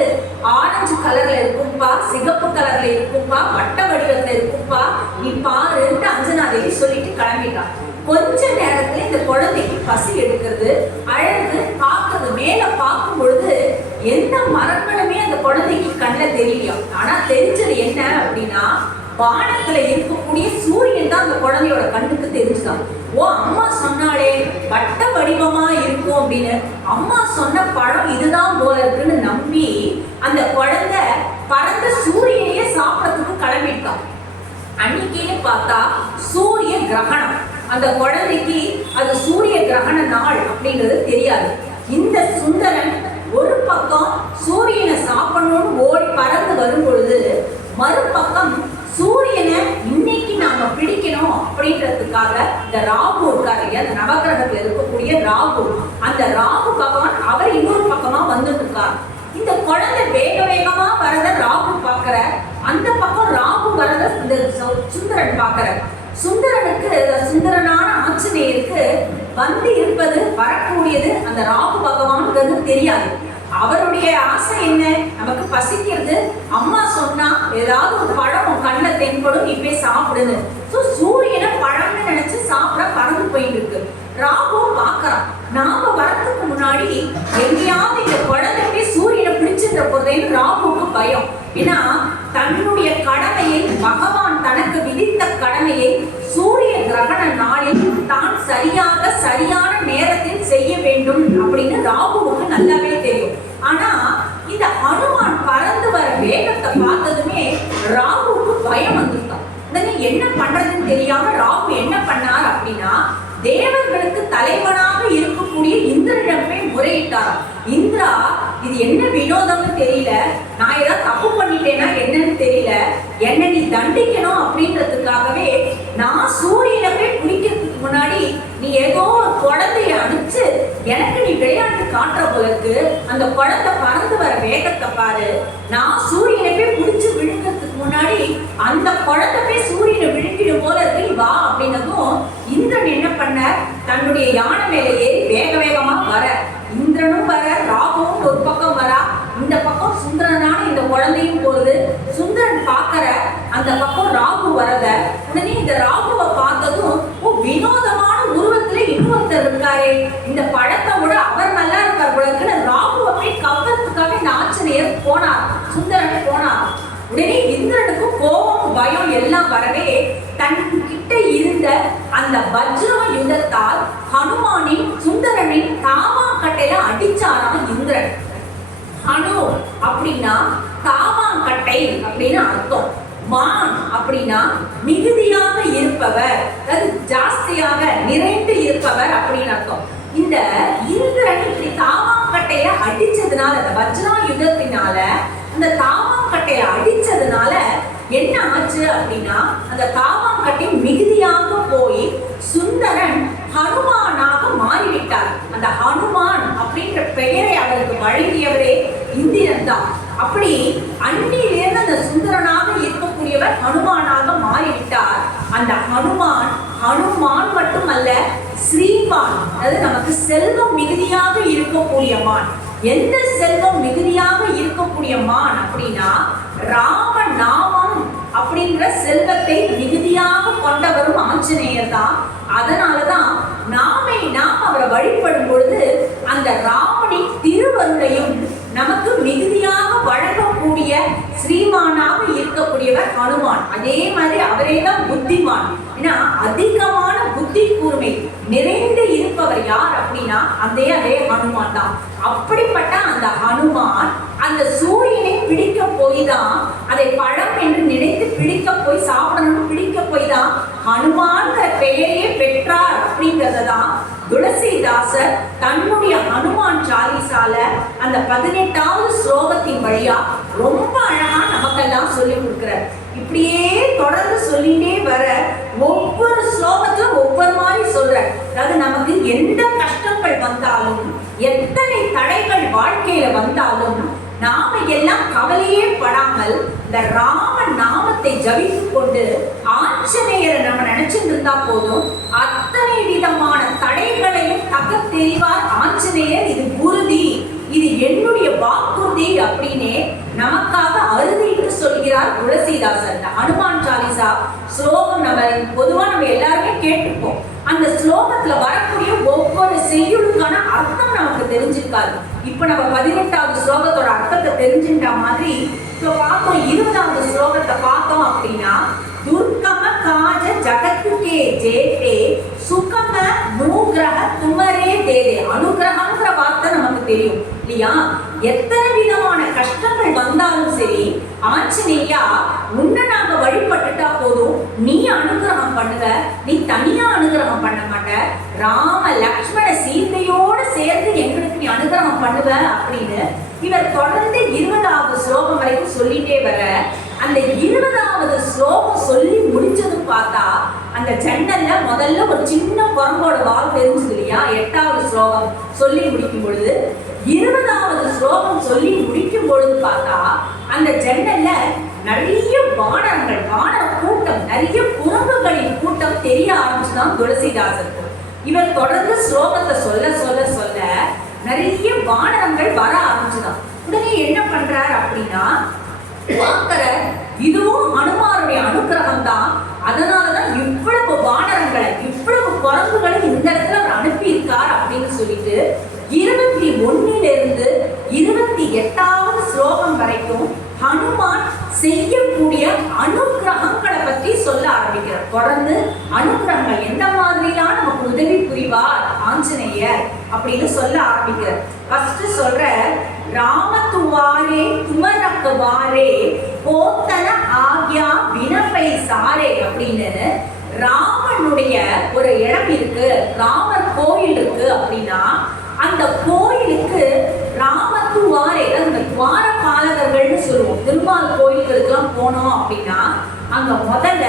ஆரஞ்சு கலர்ல இருக்கும்பா, சிகப்பு கலர்ல இருக்கும்பா, வட்ட வடிவத்துல இருக்கும்பா, நீ பாருன்ட்டு அஞ்சனா தேவி சொல்லிட்டு கிளம்பிட்டான். கொஞ்ச நேரத்துல இந்த குழந்தைக்கு பசி எடுக்கிறது, அழகு பார்க்கறது. மேல பார்க்கும் பொழுது எந்த மரங்களுமே அந்த குழந்தைக்கு கண்ணில் தெரியலையும். ஆனா தெரிஞ்சது என்ன அப்படின்னா வானத்துல இருக்கக்கூடிய சூரியன் தான் அந்த குழந்தையோட கண்ணுக்கு தெரிஞ்சுதான். ஓ, அம்மா சொன்னாலே வட்ட வடிவமா இருக்கும் அப்படின்னு அம்மா சொன்ன பழம் இதுதான் போல இருக்குன்னு நம்பி அந்த குழந்தை பறந்த சூரியனையே சாப்பிடறதுக்கு கிளம்பிட்டான். அன்னைக்கே பார்த்தா சூரிய கிரகணம். அந்த குழந்தைக்கு அது சூரிய கிரகண நாள் அப்படின்றது தெரியாது. இந்த சுந்தரன் ஒரு பக்கம் சூரியனை சாப்பிடணும்னு ஓடி பறந்து வரும் பொழுது மறுபக்கம் சூரியனை இன்னைக்கு நாம பிடிக்கணும் அப்படின்றதுக்காக இந்த ராகு இருக்காரு, அந்த நவகிரகத்துல இருக்கக்கூடிய ராகு, அந்த ராகு பகவான் அவர் இன்னொரு பக்கமா வந்துட்டு இருக்கார். இந்த குழந்தை வேக வேகமா வரத ராகு பாக்குற, அந்த பக்கம் ராகு வரத இந்த சுந்தரன் பாக்குற. சுந்தரனுக்கு, சுந்தரனான ஆஞ்சநேயருக்கு வந்து இருப்பது வரக்கூடியது அந்த ராகு பகவான்ங்கிறது தெரியாது. அவருடைய ஆசை என்ன, நமக்கு பசிக்கிறது, அம்மா சொன்னா ஏதாவது ஒரு பழம் உன் கண்ணை தென்படும், நீ போய் சாப்பிடுன்னு. சூரியனை பழம்னு நினைச்சு சாப்பிட பறந்து போயிட்டு இருக்கு. ராகு பாக்குறான், நாம வரத்துக்கு முன்னாடி எங்கேயாவது இந்த குழந்தைக்கு சூரியனை பிடிச்சிருந்த போதேன்னு ராகுவுக்கு பயம். ஏன்னா தன்னுடைய கடமையை, பகவான் தனக்கு விதித்த கடமையை சூரிய கிரகண நாளில் தான் சரியான நேரத்தில் செய்ய வேண்டும் அப்படின்னு ராகுவுக்கு நல்லாவே தெரியும். ஆனா இந்த ஹனுமான் பறந்து வர வேகத்தை பார்த்ததுமே ராகுவுக்கு பயம் வந்துட்டான். உடனே என்ன பண்றதுன்னு தெரியாம ராகு என்ன பண்ணார் அப்படின்னா தேவர்களுக்கு தலைவனாக இருக்கக்கூடிய இந்திரனிடமே முறையிட்டார். இந்திரா, இது என்ன வினோதம்னு தெரியல, நான் ஏதாவது தப்பு பண்ணிட்டேன்னா என்னன்னு தெரியல, என்ன நீ தண்டிக்கணும் அப்படின்றதுக்காகவே நான் சூரியனை போய் குடிக்கிறதுக்கு முன்னாடி நீ ஏதோ ஒரு குழந்தைய அனுப்பிச்சு எனக்கு நீ விளையாட்டு காட்டுற போலருக்கு, அந்த குழந்தை பறந்து வர வேகத்தை பாரு, நான் சூரியனை போய் குடிச்சு விழுங்கிறதுக்கு முன்னாடி அந்த குழந்தை போய் சூரியனை விழுங்கிடும் போல இருக்கு, நீ வா அப்படின்னதும் இந்திரன் என்ன பண்ண, தன்னுடைய யானை மேல ஏறி வேக வேகமா வர, இந்திரனும் வர, ராகுவும் ஒரு பக்கம் வரா, இந்த பக்கம் சுந்தரனான இந்த குழந்தையும் போகுது. சுந்தரன் பாக்குற அந்த பக்கம் ராகு வரத, உடனே இந்த ராகுவை பார்த்ததும் வினோதமான உருவத்துல இன்னொருத்தர் இருக்காரே, இந்த பழத்தை விட அவர் நல்லா இருக்கார் போலக்குன்னு ராகுவை போய் கவர்றதுக்காக இந்த ஆஞ்சநேயர் போனார், சுந்தரன் போனார். உடனே இந்திரனுக்கு கோபம், பயம் எல்லாம் வரவே தன் கிட்ட இருந்த அந்த வஜ்ர யுதத்தால் ஹனுமானின் சுந்தரனின் தாமா கட்டையில அடிச்சாராம் இந்திரன். ஹனு அப்படின்னா தாவாங்கட்டை அப்படின்னு அர்த்தம். மான் அப்படின்னா மிகுதியாக இருப்பவர், அதாவது ஜாஸ்தியாக நிறைந்து இருப்பவர் அப்படின்னு அர்த்தம். இந்த இந்திரன் இப்படி தாவாங்கட்டைய அடிச்சதுனால, அந்த வஜ்ரா யுத்தத்தினால அந்த தாவாங்கட்டைய அடிச்சதுனால என்ன ஆச்சு அப்படின்னா, அந்த தாவாங்கட்டை மிகுதியாக போய் சுந்தரன் ஹனுமானாக மாறிவிட்டார். அந்த ஹனுமான் அப்படின்ற பெயரை அவருக்கு வழங்கியவரே இந்திரன் தான். அப்படி அன்னிலிருந்து அந்த சுந்தரனாக இருக்கக்கூடியவர் ஹனுமானாக மாறிவிட்டார். அந்த ஹனுமான் ஹனுமான் மட்டுமல்ல, ஸ்ரீமான், அதாவது நமக்கு செல்வம் மிகுதியாக இருக்கக்கூடிய மான். எந்த செல்வம் மிகுதியாக இருக்கக்கூடிய மான் அப்படின்னா, ராம நாமம் அப்படிங்கிற செல்வத்தை மிகுதியாக கொண்டவரும் ஆஞ்சநேயர் தான். அதனாலதான் நாம் அவரை வழிபடும் பொழுது அந்த ராமனின் திருவருளையும் நமக்கு மிகுதியாக வழங்கக்கூடிய ஸ்ரீமானாக இருக்கக்கூடியவர் ஹனுமான். அதே மாதிரி அவரே தான் புத்திமான். ஏன்னா அதிகமான புத்தி கூர்மை நிறைந்து இருப்பவர் யார் அப்படின்னா அதே ஹனுமான் தான். அப்படிப்பட்ட அந்த ஹனுமான் அந்த சூரியனை பிடிக்க போய் தான், அதை பழம் என்று நினைத்து பிடிக்க போய் சாப்பிடணும் பிடிக்க போய் தான் ஹனுமான்கிற பெயரையே பெற்றார். அப்படிங்கிறதான் துளசிதாசர் தன்னுடைய ஹனுமான் சாலிசால அந்த 18வது ஸ்லோகத்தின் வழியா ரொம்ப அழகா நமக்கெல்லாம் சொல்லி கொடுக்கிறார். இப்படியே தொடர்ந்து சொல்லிட்டே வர ஒவ்வொரு ஸ்லோகத்திலும் ஒவ்வொரு மாதிரி சொல்ற. அதாவது நமக்கு எந்த கஷ்டங்கள் வந்தாலும், எத்தனை தடைகள் வாழ்க்கையில வந்தாலும் நாம எல்லாம் கவலையே படாமல் இந்த ராம நாமத்தை ஜபித்து கொண்டு ஆஞ்சநேயரை நம்ம நினைச்சிட்டு இருந்தா போதும், அத்தனை விதமான தடைகளையும் தக்க தெரிவார் ஆஞ்சநேயர். இது உறுதி, இது என்னுடைய வாக்குறுதி அப்படின்னு நமக்காக அறுதிட்டு சொல்கிறார் துளசிதாசர். இந்த ஹனுமான் சாலிசா ஸ்லோகம் நம்ம பொதுவா நம்ம எல்லாருமே கேட்டுப்போம். அந்த ஸ்லோகத்துல வரக்கூடிய ஒவ்வொரு செய்யுளுக்கான அர்த்தம் நமக்கு தெரிஞ்சிருக்காது. இப்ப நம்ம 18வது ஸ்லோகத்தோட அர்த்தத்தை தெரிஞ்சுட்ட மாதிரி இப்ப பார்த்தோம். 20வது ஸ்லோகத்தை பார்த்தோம் அப்படின்னா, துர்கம காஜ ஜகத்துக்கே ஜேதே சுகம நூகிரக துமரே தேதே. அனுகிரகம்ங்கிற வார்த்தை நமக்கு தெரியும் இல்லையா? எத்தனை விதமான கஷ்டங்கள் வந்தாலும் சரி, ஆஞ்சநேயா உன்னை நாங்க வழிபட்டுட்டா போதும், நீ அனுகிரகம் பண்ணுவ, நீ தனியா அனுகிரகம் பண்ண மாட்ட, ராம லக்ஷ்மண சீதையோடு சேர்ந்து எங்களுக்கு நீ அனுகிரகம் பண்ணுவ அப்படின்னு இவர் தொடர்ந்து 20வது ஸ்லோகம் வரைக்கும் சொல்லிட்டே வர, அந்த 20வது ஸ்லோகம் சொல்லி முடிச்சதும் பார்த்தா அந்த ஜன்னல்ல முதல்ல ஒரு சின்ன குரம்போட வால் தெரிஞ்சது இல்லையா? 8வது ஸ்லோகம் சொல்லி முடிக்கும் பொழுது, 20வது ஸ்லோகம் சொல்லி முடிக்கும் பொழுது பார்த்தா அந்த ஜன்னல்ல நிறைய வானரங்கள், வானர கூட்டம், நிறைய குரங்குகளின் கூட்டம் தெரிய ஆரம்பிச்சுதான் துளசிதாசருக்கு. இவர் தொடர்ந்து ஸ்லோகத்தை சொல்ல சொல்ல சொல்ல நிறைய வானரங்கள் வர ஆரம்பிச்சுதான். உடனே என்ன பண்றார் அப்படின்னா, இதுவும் ஹனுமானுடைய அனுகிரகம் தான், அதனாலதான் இவ்வளவு வானரங்களை, இவ்வளவு குரங்குகளை இந்த இடத்துல அவர் அனுப்பி இருக்கார் அப்படின்னு சொல்லிட்டு 21லிருந்து 28வது ஸ்லோகம் வரைக்கும் ஹனுமான் செய்யக்கூடிய அனுகிரகங்களை பற்றி சொல்ல ஆரம்பிக்கிறார். தொடர்ந்து அனுகிரகங்கள் எந்த மாதிரிலாம் நமக்கு உதவி புரிவார் ஆஞ்சநேயர் அப்படின்னு சொல்ல ஆரம்பிக்கிறார். ஃபர்ஸ்ட் சொல்ற, ராமத்துவாரே துமரக்குவாரே போத்தன ஆக்யா வினப்பை சாரே அப்படின்னு ராமனுடைய ஒரு இடம் இருக்கு, ராமர் கோயில் இருக்கு அப்படின்னா அந்த கோயிலுக்கு ராமத்துவாரே, அந்த துவார பாலகர்கள்னு சொல்லுவோம். திருமால் கோயில்களுக்கெல்லாம் போனோம் அப்படின்னா அங்க முதல்ல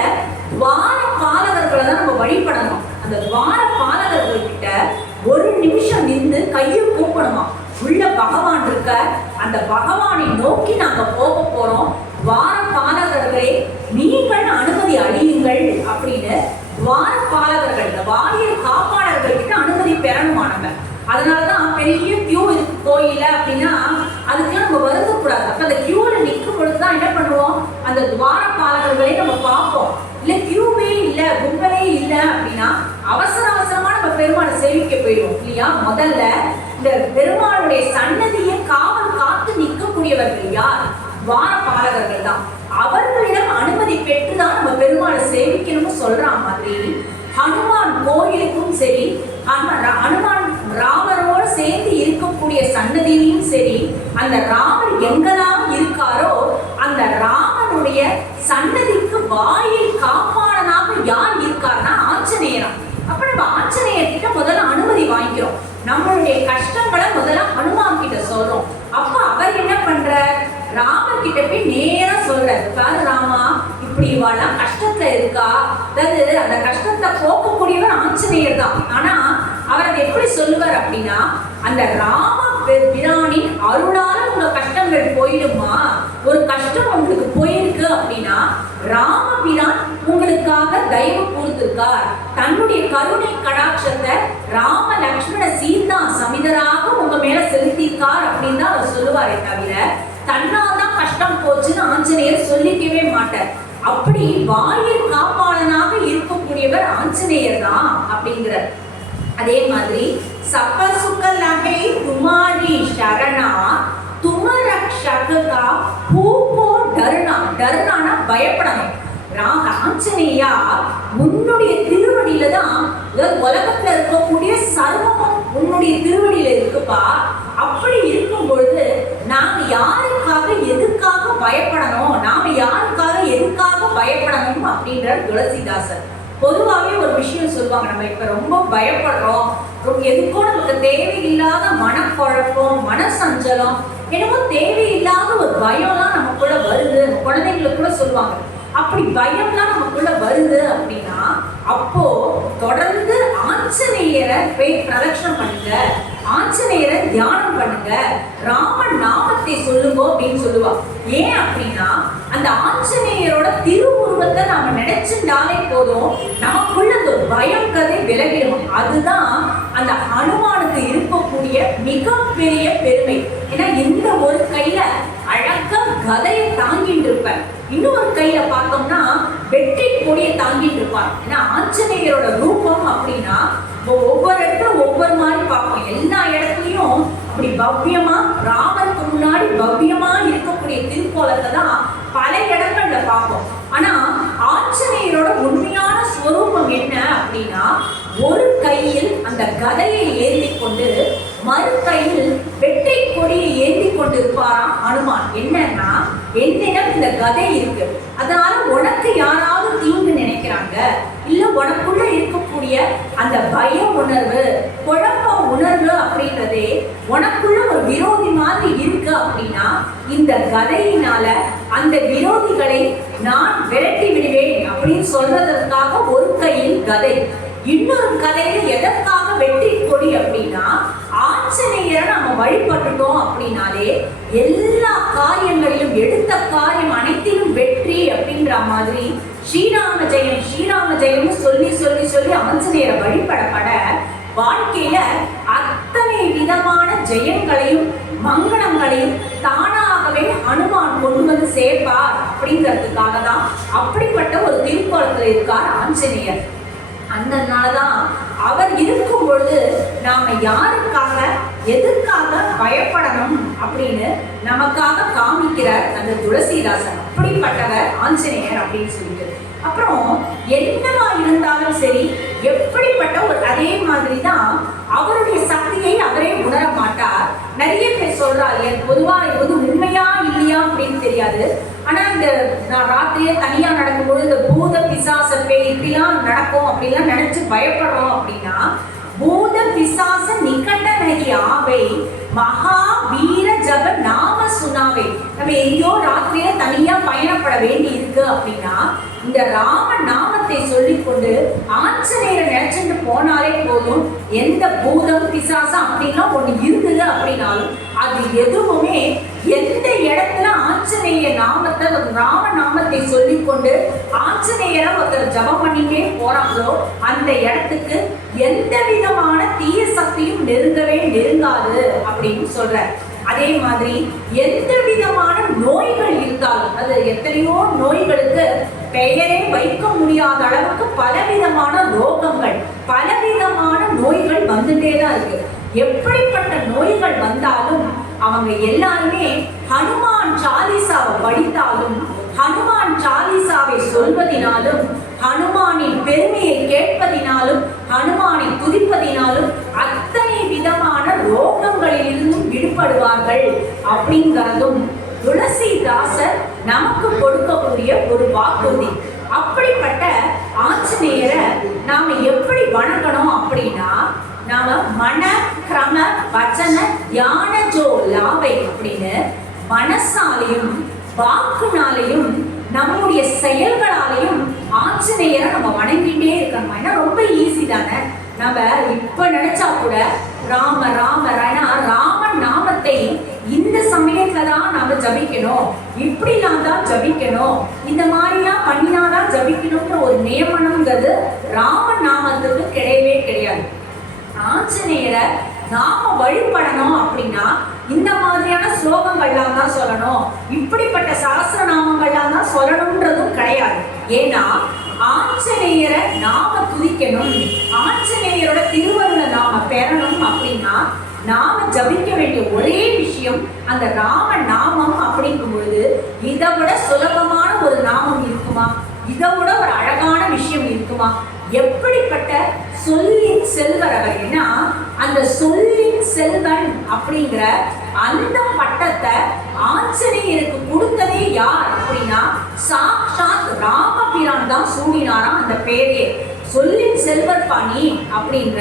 துவார பாலகர்களை தான் நம்ம வழிபடணும். அந்த துவார பாலகர்கள் கிட்ட ஒரு நிமிஷம் நின்று கையை கூப்பணுமா, உள்ள பகவான் இருக்க, அந்த பகவானை நோக்கி நாங்க போக போறோம், துவார பாலகர்களே நீங்கள் அனுமதி அழியுங்கள் அப்படின்னு துவார பாலகர்கள், இந்த வாரியர் காப்பாளர்கள் கிட்ட அனுமதி பெறணுமானவங்க. அதனாலதான் பெரிய கியூ இருக்கு கோயில அப்படின்னா அதுக்கெல்லாம் நம்ம வருந்தக்கூடாது. அப்ப அந்த கியூல நிற்கும் பொழுதுதான் என்ன பண்ணுவோம், அந்த துவார பாலகர்களே நம்ம பார்ப்போம். இல்ல கியூவே இல்ல, கும்பலே இல்ல அப்படின்னா அவசர அவசரமா நம்ம பெருமாளை சேவிக்க போயிடுவோம் இல்லையா? முதல்ல இந்த பெருமாளுடைய சன்னதியை காவல் காத்து நிற்கக்கூடியவர்கள் யார்? துவார பாலகர்கள் தான். அவர்களிடம் அனுமதி பெற்றுதான் நம்ம பெருமாளை சேவிக்கணும்னு சொல்ற மாதிரி ஹனுமான் கோயிலுக்கும் சரி, ஹனுமான் ராமரோடு சேர்ந்து இருக்கக்கூடிய சன்னதியிலும் சரி, அந்த ராமர் எங்கெல்லாம் இருக்காரோ அந்த ராமனுடைய சன்னதிக்கு வாயில் காப்பாளனாக யார் இருக்காருன்னா ஆஞ்சநேயரா. அப்ப நம்ம ஆஞ்சநேயர் கிட்ட முதல்ல அனுமதி வாங்கிக்கிறோம், நம்மளுடைய கஷ்டங்களை முதல்ல ஹனுமான் கிட்ட சொல்றோம். அப்ப அவர் என்ன பண்ற, ராமர் கிட்ட போய் நேரா சொல்றாரு, பாரு ராமா இப்படி இவாளெல்லாம் கஷ்டத்துல இருக்கா. அதாவது அந்த கஷ்டத்தை போக்கக்கூடியவர் ஆஞ்சநேயர் தான். ஆனா அவர் அதை எப்படி சொல்லுவார் அப்படின்னா, அந்த ராம பிரானின் அருளால உங்க கஷ்டங்கள் போயிடுமா. ஒரு கஷ்டம் உங்களுக்கு போயிருக்கு அப்படின்னா ராமபிரான் உங்களுக்காக தயவு கூர்ந்திருக்கார், தன்னுடைய கருணை கடாட்சத்தை ராம லக்ஷ்மண சீதா சமிதராக உங்க மேல செலுத்திருக்கார் அப்படின்னு தான் அவர் சொல்லுவாரே தவிர தன்னால் தான் கஷ்டம் போச்சுன்னு ஆஞ்சநேயர் சொல்லிக்கவே மாட்டார். அப்படி வாயில் காப்பாளனாக இருக்கக்கூடியவர் ஆஞ்சநேயர் தான் அப்படிங்கிறார். அதே மாதிரி சப்பசுக்கலகை துமாரி சரணா துமரக்ஷகா பூபோ டர்னா. டர்னானா பயப்படணும். ஆஞ்சநேயா உன்னுடைய திருவடியில தான் உலகத்துல இருக்கக்கூடிய சர்வமும் உன்னுடைய திருவடியில இருக்குப்பா. அப்படி இருக்கும் பொழுது நாம யாருக்காக எதுக்காக பயப்படணும், நாம யாருக்காக எதுக்காக பயப்படணும் அப்படின்றார் துளசிதாசர். பொதுவாகவே ஒரு விஷயம் சொல்லுவாங்க, நம்ம இப்ப ரொம்ப பயப்படுறோம், எதுக்கோ நமக்கு தேவையில்லாத மனக்குழப்பம் மனசஞ்சலம் என்னமோ தேவையில்லாத ஒரு பயம்லாம் நமக்குள்ள வருது. குழந்தைங்களுக்கு கூட சொல்லுவாங்க, அப்படி பயம்லாம் நமக்குள்ள வருது அப்படின்னா அப்போ தொடர்ந்து ஆஞ்சநேயரை போய் பிரதட்சணம் பண்ணுங்க, ஆஞ்சநேயரை தியானம் பண்ணுங்க, ராமன் நாமத்தை சொல்லுங்க அப்படின்னு சொல்லுவா. ஏன் அப்படின்னா அந்த ஆஞ்சநேயரோட திருவுருவத்தை நாம நினைச்சுட்டாலே போதும் நமக்குள்ள அந்த பயம் கதை விலகிடும். அதுதான் அந்த ஹனுமானுக்கு இருக்கக்கூடிய மிகப்பெரிய பெருமை. ஏன்னா இந்த ஒரு கையில அழகா கதையை தாங்கிட்டு இருப்பார், இன்னொரு கையில பார்த்தோம்னா வெற்றி கொடியை தாங்கிட்டு இருப்பார். ஏன்னா ஆஞ்சநேயரோட ரூபம் அப்படின்னா ஒவ்வொரு இடத்துல ஒவ்வொரு மாதிரி பார்ப்போம். எல்லா இடத்துலயும் அப்படி பவ்யமா ராமருக்கு முன்னாடி பவ்யமா இருக்கக்கூடிய திருக்கோலத்தை தான் பல இடங்கள்ல பார்ப்போம். ஆனா ஆஞ்சநேயரோட உண்மையான ஸ்வரூபம் என்ன அப்படின்னா ஒரு கையில் அந்த கதையை ஏந்தி கொண்டு மறு கையில் வெட்டை கொடியை ஏந்தி கொண்டு இருப்பாராம் ஹனுமான். என்னன்னா என்னிடம் இந்த கதை இருக்கு, அதனால உனக்கு யாராவது தீங்கு நினைக்கிறாங்க இல்ல உனக்குள்ள இருக்கக்கூடிய அந்த பய உணர்வு குழப்ப உணர்வு அப்படின்றதே உனக்குள்ள ஒரு விரோதி மாதிரி இருக்கு அப்படின்னா இந்த கதையினால அந்த விரோதிகளை நான் விரட்டி விடுவேன் அப்படின்னு சொல்றதற்காக ஒரு கையில் கதை, இன்னொரு கதையில எதற்காக வெற்றி கொடி அப்படின்னா ஆஞ்சநேயரை நம்ம வழிபட்டுட்டோம் அப்படின்னாலே எல்லா காரியங்களிலும் எடுத்த காரியம் அனைத்திலும் வெற்றி அப்படின்ற மாதிரி ஸ்ரீராம ஜெயம் ஸ்ரீராம ஜெயம்னு சொல்லி சொல்லி சொல்லி ஆஞ்சநேயரை வழிபடப்பட வாழ்க்கையில அத்தனை விதமான ஜெயங்களையும் மங்களங்களையும் தானாகவே ஹனுமான் கொண்டு வந்து சேர்ப்பார் அப்படிங்கிறதுக்காக தான் அப்படிப்பட்ட ஒரு திருக்கோலத்துல இருக்கார் ஆஞ்சநேயர். அதனாலதான் அவர் இருக்கும் பொழுது நாம யாருக்காக எதுக்காக பயப்படணும் அப்படின்னு நமக்காக காமிக்கிறார் அந்த துளசிதாசன். அப்படிப்பட்டவர் ஆஞ்சநேயர் அப்படின்னு சொல்லிட்டு அப்புறம் என்னவா இருந்தாலும் சரி எப்படிப்பட்ட ஒரு அதே மாதிரி தான் அவருடைய சக்தியை அவரே உணர மாட்டார். நிறைய பேர் சொல்றாரு பொதுவா இது வந்து உண்மையா இல்லையா அப்படின்னு தெரியாது. ஆனா இந்த ராத்திரியே தனியா நடக்கும்போது இந்த பூத பிசாச பேய் இப்படிலாம் நடக்கும் அப்படிலாம் நினைச்சு பயப்படுறோம் அப்படின்னா பூத பிசாச நிகண்ட நகி ஆவை மகா வீர ஜப நாம சுனாவை. நம்ம எங்கேயோ ராத்திரியில தனியா பயணப்பட வேண்டி இருக்கு அப்படின்னா இந்த ராம நாமத்தை சொல்லிக்கொண்டு ஆஞ்சநேயரை நினைச்சுட்டு போனாலே போதும். எந்த பூதம் பிசாசம் அப்படின்லாம் ஒண்ணு இருந்தது அப்படின்னாலும் அது எதுவுமே எந்த இடத்துல ஆஞ்சநேய நாமத்தை ராம நாமத்தை சொல்லிக்கொண்டு ஆஞ்சநேயரை ஒருத்தர் ஜபம் பண்ணிட்டே போறாங்களோ அந்த இடத்துக்கு எந்த விதமான தீய சக்தியும் நெருங்கவே நெருங்காது அப்படின்னு சொல்ற. அதே மாதிரி எந்த விதமான நோய்கள் இருந்தாலும் அது எத்தனையோ நோய்களுக்கு பெயரே வைக்க முடியாத அளவுக்கு பலவிதமான ரோகங்கள் பலவிதமான நோய்கள் வந்துட்டே தான் இருக்கு. எப்படிப்பட்ட நோய்கள் வந்தாலும் அவங்க எல்லாருமே ஹனுமான் சாலிசாவை படித்தாலும் ஹனுமான் சாலிசாவை சொல்வதினாலும் ஹனுமானின் பெருமையை கேட்பதினாலும் ஹனுமானை துதிப்பதினாலும் அத்தனை விதமான ரோகங்களிலிருந்தும் விடுபடுவார்கள் அப்படி நமக்கு கொடுக்கக்கூடிய ஒரு வாக்குறுதி. அப்படிப்பட்ட ஆஞ்சநேயரை நாம எப்படி வணங்கணும் அப்படின்னா, நாம மன கிரம வச்சன தியான ஜோ லாவை அப்படின்னு மனசாலையும் வாக்குனாலையும் நம்முடைய செயல்களாலையும் ஆஞ்சநேயரை நம்ம வணங்கிட்டே இருக்கணும். ஏன்னா ரொம்ப ஈஸி தானே. நம்ம இப்ப நினைச்சா கூட ராம ராம ராம நாமத்தை இந்த சமயத்துல தான் நாம ஜபிக்கணும், இப்படிலாம் தான் ஜபிக்கணும், இந்த மாதிரிலாம் பண்ணினாதான் ஜபிக்கணும்ன்ற ஒரு நியமனம்ங்கிறது ராம நாமத்துக்கு கிடையவே கிடையாது. ஆஞ்சநேயரை நாம வழிபடணும் அப்படின்னா இந்த மாதிரியான ஸ்லோகங்கள்லாம் தான் சொல்லணும், இப்படிப்பட்ட சாஸ்திர நாமங்கள்லாம் தான் சொல்லணும்ன்றதும் கிடையாது. ஏன்னா ஆஞ்சநேயரை நாம துதிக்கணும், ஆஞ்சநேயரோட திருவருளை நாம பெறணும் அப்படின்னா நாம ஜபிக்க வேண்டிய ஒரே விஷயம் அந்த ராம நாமம். அப்படிங்கும் பொழுது இதை விட சுலபமான ஒரு நாமம் இருக்குமா? இதை விட ஒரு அழகான விஷயம் இருக்குமா? எப்படிப்பட்ட சொல்லின் செல்வர் அவர். ஏன்னா அந்த சொல்லின் செல்வன் அப்படிங்கிற அந்த பட்டத்தை ஆஞ்சநேயருக்கு கொடுத்ததே யார் அப்படின்னா சாக்ஷாத் ராமபிரான் தான் சூடினாராம் அந்த பெயரே. சொல்லின் செல்வர் பாணி அப்படின்ற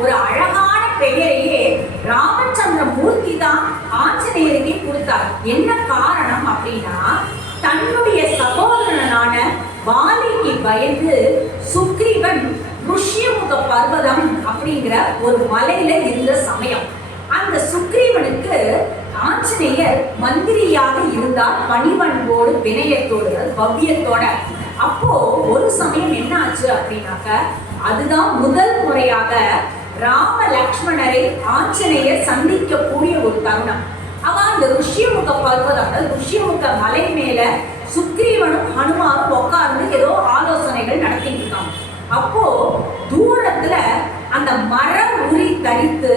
ஒரு அழகான பெயரையே ராமச்சந்திர மூர்த்தி தான் ஆஞ்சநேயருக்கே கொடுத்தார். என்ன காரணம் அப்படின்னா, தன்னுடைய சகோதரனான வாலிக்கு பயந்து சுக்ரீவன் ருஷ்யமுக பர்வதம் அப்படிங்கிற ஒரு மலையில இருந்த சமயம், அந்த சுக்ரீவனுக்கு ஆஞ்சநேயர் மந்திரியாக இருந்தார், பணிவன்போடு வினயத்தோடு பவ்யத்தோட. அப்போ ஒரு சமயம் என்ன ஆச்சு அப்படின்னாக்க, அதுதான் முதல் முறையாக ராம லக்ஷ்மணரை ஆஞ்சநேயர் சந்திக்கக்கூடிய ஒரு தருணம். அவன் அந்த ருஷ்யமுக பர்வதம், ருஷ்யமுக மலை மேல சுக்ரீவனும் ஹனுமாரும் உட்கார்ந்து ஏதோ ஆலோசனைகள் நடத்திட்டு இருக்காங்க. அப்போ தூரத்துல அந்த மரம் உரி தரித்து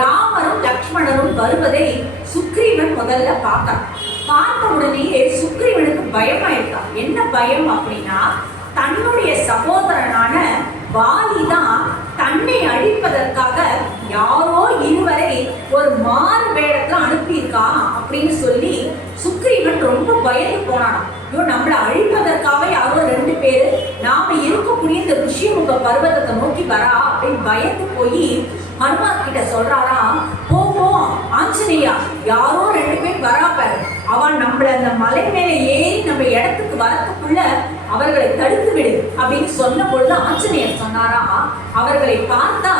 ராமரும் லக்ஷ்மணரும் வருவதை சுக்ரீவன் முதல்ல பார்த்தான். பார்த்த உடனேயே சுக்ரீவனுக்கு பயமாயிருக்கான். என்ன பயம் அப்படின்னா, தன்னுடைய சகோதரனான வாலிதான் தன்னை அழிப்பதற்காக யாரோ இருவரை ஒரு மாறு வேடத்துல அனுப்பியிருக்கான் அப்படின்னு சொல்லி சுக்ரீவன் ரொம்ப பயந்து போனான். ஐயோ, நம்மளை அழிப்பதற்காக யாரோ 2 பேர் நாம இருக்கக்கூடிய இந்த ருஷ்யமுக பர்வதத்தை நோக்கி வரா அப்படின்னு பயந்து போய் ஹனுமான் கிட்ட சொல்றாரா, போ ஆஞ்சநேயா, யாரோ 2 பேர் வராப்பாரு, அவன் நம்மள அந்த மலை மேல ஏறி நம்ம இடத்துக்கு வரத்துக்குள்ள அவர்களை தடுத்து விடு அப்படின்னு சொன்ன பொழுது ஆஞ்சநேயர் சொன்னாரா, அவர்களை பார்த்தா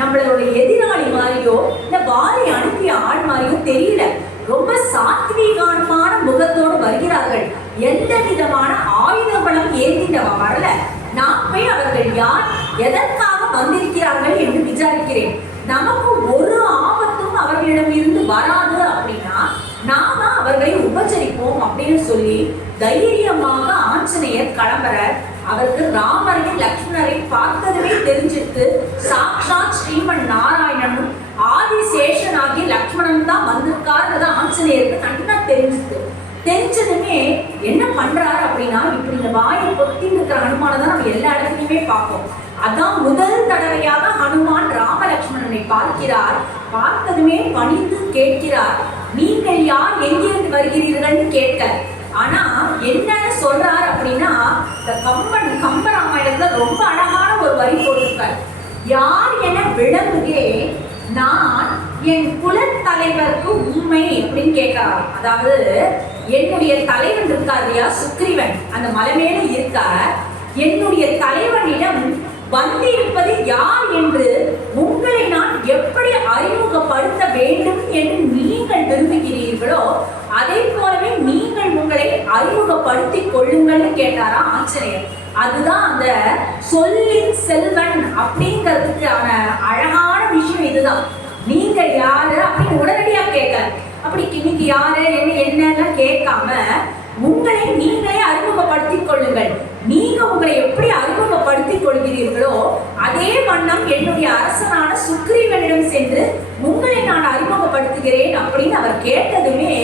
நம்மளோட எதிராளி மாதிரியோ இல்ல வாரி அனுப்பிய ஆள் மாதிரியோ தெரியல, ரொம்ப சாத்வீகமான முகத்தோடு வருகிறார்கள், எந்த விதமான ஆயுத பலம் ஏந்தினவ வரல, நான் போய் அவர்கள் யார், எதற்காக வந்திருக்கிறார்கள் என்று விசாரிக்கிறேன், நமக்கு ஒரு ஆபத்தும் அவர்களிடம் இருந்து வராது அப்படின்னா நாம அவர்களை உபச்சரிப்போம் அப்படின்னு சொல்லி தைரியமாக ஆஞ்சநேயர் கிளம்புற. அவருக்கு ராமரையும் லக்ஷ்மணரையும் பார்த்ததுமே தெரிஞ்சிருக்கு, சாக்ஷாத் ஸ்ரீமன் நாராயணனும் ஆதிசேஷனாகி லக்ஷ்மணன் தான் வந்திருக்காருன்னு ஆஞ்சநேயருக்கு நன்னா தெரிஞ்சுது. தெரிஞ்சதுமே என்ன பண்றாரு அப்படின்னா, இப்படி இந்த வாயை பொத்தி இருக்கிற ஹனுமானை தான் நம்ம எல்லா இடத்துலையுமே பார்ப்போம். அதான் முதல் தடவையாக ஹனுமான் ராம லக்ஷ்மணனை பார்க்கிறார். பார்த்ததுமே பணிந்து கேட்கிறார், நீங்கள் யார், எங்கிருந்து வருகிறீர்கள் கேட்க. ஆனா என்னன்னு சொல்றாரு அப்படின்னா, இந்த கம்பராமாயணத்துல ரொம்ப அழகான ஒரு வரி போட்டிருக்கார், யார் என விளங்குகே நான் என் குலத்தலைவருக்கு உண்மை அப்படின்னு கேட்கிறார். அதாவது என்னுடைய தலைவன் இருக்கார் இல்லையா சுக்ரீவன், அந்த மலை மேல இருக்கார், என்னுடைய தலைவனிடம் வந்திருப்பது யார் என்று உங்களை நான் எப்படி அறிமுகப்படுத்த வேண்டும் என்று நீங்கள் விரும்புகிறீர்களோ அதே போலவே நீங்கள் உங்களை அறிமுகப்படுத்திக் கொள்ளுங்கள்னு கேட்டாரா ஆஞ்சநேயர். அதுதான் அந்த சொல்லின் செல்வன் அப்படிங்கிறதுக்கான அழகான விஷயம். இதுதான், நீங்க யாரு அப்படின்னு உடனடியா கேட்கல, அப்படி இன்னைக்கு யாரு என்னெல்லாம் கேட்காம உங்களை நீங்களே அறிமுகப்படுத்திக் கொள்ளுங்கள். நீங்க உங்களை எப்படி அறிமுகப்படுத்திக் கொள்கிறீர்களோ அதே வண்ணம் என்னுடைய அரசனான சுக்ரீவனிடம் சென்று உங்களை நான் அறிமுகப்படுத்துகிறேன் அப்படின்னு அவர் கேட்டதுமே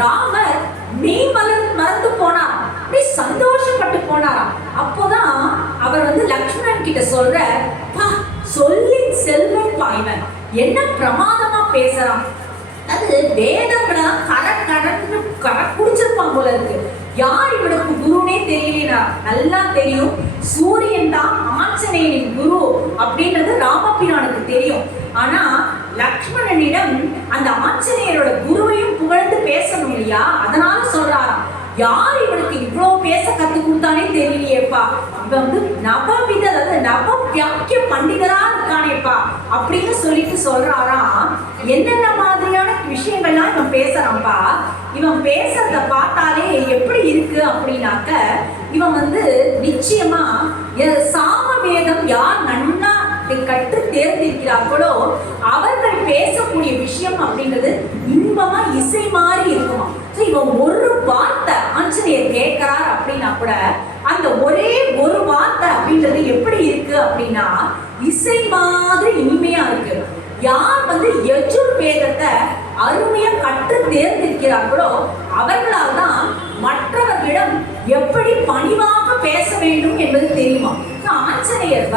ராமர் மெய் மறந்து போனார், அப்படி சந்தோஷப்பட்டு போனாராம். அப்போதான் அவர் லக்ஷ்மணன் கிட்ட சொல்ற, சொல்லின் செல்வன் பாய்வன் என்ன பிரமாதமா பேசுறான், அது வேதங்களை கரை குடிச்சிருப்பான் போல இருக்கு. யார் இவனுக்கு குருனே தெரியலனா நல்லா தெரியும். சூரியன் தான் ஆஞ்சநேயனின் குரு அப்படின்றது ராமபிரானுக்கு தெரியும். ஆனா லக்ஷ்மணனிடம் அந்த ஆஞ்சநேயரோட குருவையும் புகழ்ந்து பேசணும் இல்லையா? அதனால சொல்றாராம், யார் இவனுக்கு இவ்வளவு பேச கத்து கொடுத்தானே தெரியலையேப்பா, இவன் வந்து நவவித நவவியாக்கிய பண்டிதரா இருக்கானேப்பா அப்படின்னு சொல்லிட்டு சொல்றாராம். என்னென்ன மாதிரியான விஷயங்கள்லாம் இவன் பேசுறான்ப்பா. இவன் பேசுறத பார்த்தாலே எப்படி இருக்கு அப்படின்னாக்க, இவன் வந்து நிச்சயமா சாம வேதம் யார் நன்னா கற்று தேர்ந்திருக்கிறார்களோ அவர்கள் பேசக்கூடிய விஷயம் அப்படிங்கிறது இன்பமா இசை மாதிரி இருக்குமா. இவன் ஒரு வார்த்தை ஆஞ்சநேயர் கேட்கிறார் அப்படின்னா கூட அந்த ஒரே ஒரு வார்த்தை அப்படின்றது எப்படி இருக்கு அப்படின்னா இசை மாதிரி இனிமையா இருக்கு. யார் வந்து யஜுர்வேதத்தை அருமையா கற்று தேர்ந்திருக்கிறார்களோ அவர்களால் தான் மற்றவர்களிடம் எப்படி பணிவாக பேச வேண்டும் என்பது தெரியுமா. ஆஞ்சநேயர்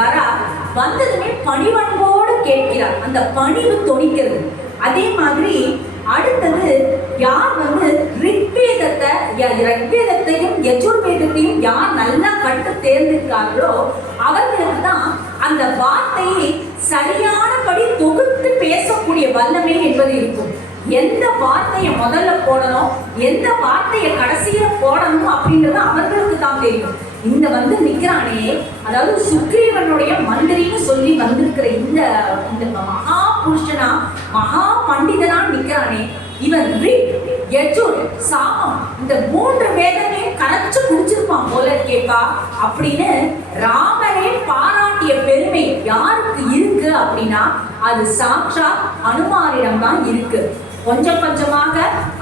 வந்ததுமே பணிவன்போடு கேட்கிறார், அந்த பணிவு தொனிக்கிறது. அதே மாதிரி அடுத்தது யார் வந்து ரிக்வேதத்தையும் யஜுர்வேதத்தையும் யார் நல்லா கற்று தேர்ந்திருக்கார்களோ அவர்களுக்கு தான் அந்த வார்த்தையை சரியானபடி தொகுத்து பேசக்கூடிய வல்லமை என்பது இருக்கும். எந்த வார்த்தையை முதல்ல போடணும், எந்த வார்த்தையை கடைசியில போடணும் அப்படின்றது அவர்களுக்கு தான் தெரியும். இந்த வந்து நிக்கிறானே, அதாவது சுக்ரீவனுடைய மந்திரின்னு சொல்லி வந்திருக்கிற இந்த மகா புருஷனா மகா பண்டிதனா நிக்கிறானே, இவன் ரிக் யஜுர் சாமம் இந்த 3 வேதங்களையும் கரைச்சு குடிச்சிருப்பான் போல இருக்கேப்பா அப்படின்னு ராமரே பாராட்டிய பெருமை யாருக்கு இருக்கு அப்படின்னா அது சாட்சாத் ஹனுமானிடம் தான் இருக்கு. கொஞ்சம் கொஞ்சமாக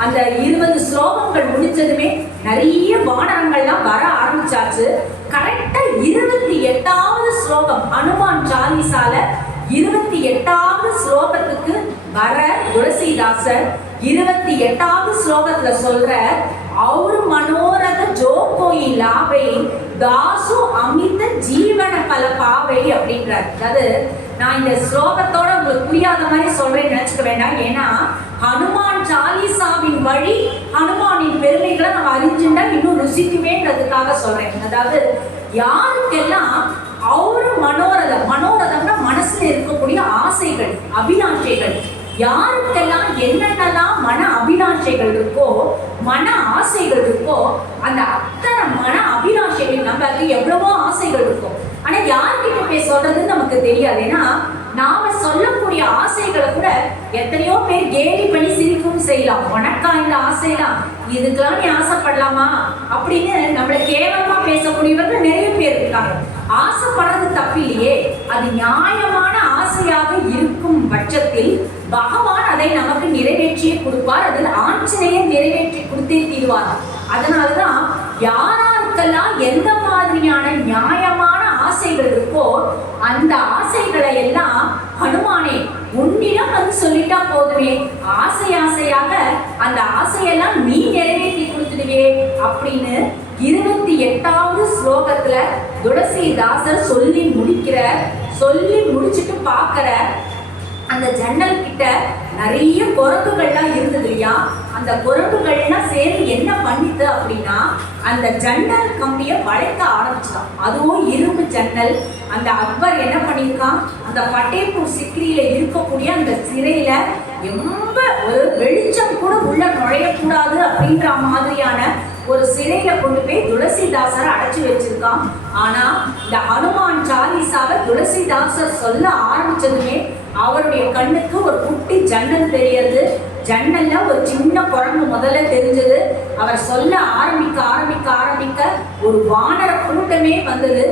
அந்த 20 ஸ்லோகங்கள் முடிச்சதுமே நிறைய வானரங்கள்லாம் வர ஆரம்பிச்சாச்சு. கரெக்டா 28வது ஸ்லோகம் ஹனுமான் சாலிசால 28வது ஸ்லோகத்துக்கு வர துளசிதாசர் 28வது ஸ்லோகத்துல சொல்ற और मनोरथ जो कोई लावे दासु अमित जीवन पल पावे அப்படின்றார். அதாவது நான் இந்த ஸ்லோகத்தோட உங்களுக்கு புரியாத மாதிரி சொல்றேன்னு நினைச்சுக்க வேண்டாம். ஏன்னா ஹனுமான் சாலிசாவின் வழி ஹனுமானின் பெருமைகளை நம்ம அறிஞ்சுட்டா இன்னும் ருசிக்குமேன்றதுக்காக சொல்றேன். அதாவது யாருக்கெல்லாம் அவரு மனோரதம்னா மனசுல இருக்கக்கூடிய ஆசைகள் அபிலாஷைகள், யாருக்கெல்லாம் என்னென்னலாம் மன அபிலாஷைகள் இருக்கோ மன ஆசைகள் இருக்கோ அந்த அத்தனை மன அபிலாஷைகள், நமக்கு எவ்வளவோ ஆசைகள் இருக்கும். ஆனா யார்கிட்ட போய் சொல்றதுன்னு நமக்கு தெரியாது. ஏன்னா நாம சொல்லக்கூடிய ஆசைகளை கூட எத்தனையோ பேர் கேலி பண்ணி சிரிக்கவும் செய்யலாம். உனக்கா இந்த ஆசைலாம், இதுக்கெல்லாம் நீ ஆசைப்படலாமா அப்படின்னு நம்மளை கேவலமா பேசக்கூடியவர்கள் நிறைய பேர் இருக்காங்க. ஆசைப்படுறது தப்பில்லையே, அது நியாயமான ஆசையாக இருக்கும் பட்சத்தில் பகவான் அதை நமக்கு நிறைவேற்றியே கொடுப்பார். அதில் ஆஞ்சநேயர் நிறைவேற்றி கொடுத்தே தீர்வார். அதனாலதான் யாராருக்கெல்லாம் எந்த மாதிரியான நியாயமான ஆசைகள் இருக்கோ அந்த ஆசைகளை எல்லாம் ஹனுமானே உன்னிடம் வந்து சொல்லிட்டா போதுமே, ஆசையாக அந்த ஆசையெல்லாம் நீ நிறைவேற்றி கொடுத்துடுவே அப்படின்னு 28வது ஸ்லோகத்துல துளசிதாசர் சொல்லி முடிச்சுட்டு பார்க்கிற அந்த ஜன்னல் கிட்ட நிறைய குரங்குகள்லாம் இருந்தது இல்லையா. அந்த குரங்குகள்லாம் சேர்ந்து என்ன பண்ணிட்டு அப்படின்னா அந்த ஜன்னல் கம்பியை வளைக்க ஆரம்பிச்சிட்டான். அதுவும் இரும்பு ஜன்னல். அந்த அக்பர் என்ன பண்ணியிருக்கான், அந்த பட்டேப்பூர் சிக்ரியில இருக்கக்கூடிய அந்த சிறையில ரொம்ப ஒரு வெளிச்சம் கூட உள்ள நுழையக்கூடாது அப்படின்ற மாதிரியான ஒரு சிறையில கொண்டு போய் துளசிதாசரை அடைச்சு வச்சிருக்கான். ஆனா இந்த ஹனுமான் சாலிசாவை துளசிதாசர் சொல்ல ஆரம்பிச்சதுமே அவருடைய கண்ணுக்கு ஒரு குட்டி ஜன்னல் தெரியுது. ஜன்னல்ல ஒரு சின்ன குரங்கு முதல்ல தெரிஞ்சது. அவர் சொல்ல ஆரம்பிக்க ஒரு வானர கூட்டமே வந்தது.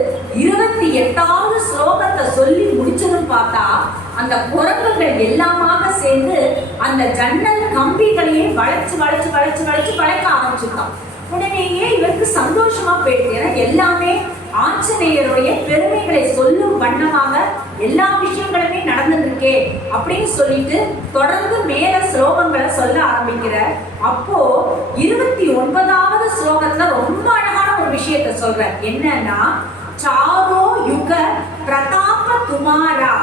28வது ஸ்லோகத்தை சொல்லி முடிச்சதும் பார்த்தா அந்த குரங்குகள் எல்லாமாக சேர்ந்து அந்த ஜன்னல் கம்பிகளையே வளைச்சு வளைக்க ஆரம்பிச்சிருக்கான். உடனேயே இவருக்கு சந்தோஷமா போயிடுது. ஏன்னா எல்லாமே ஆஞ்சநேயருடைய பெருமைகளை சொல்லும் வண்ணமாக எல்லா விஷயங்களுமே நடந்துருக்கே அப்படின்னு சொல்லிட்டு தொடர்ந்து மேல ஸ்லோகங்களை சொல்ல ஆரம்பிக்கிற. அப்போ 29வது ஸ்லோகத்துல ரொம்ப அழகான ஒரு விஷயத்த சொல்ற. என்னன்னா சாரோ யுக பிரதாப துமாரா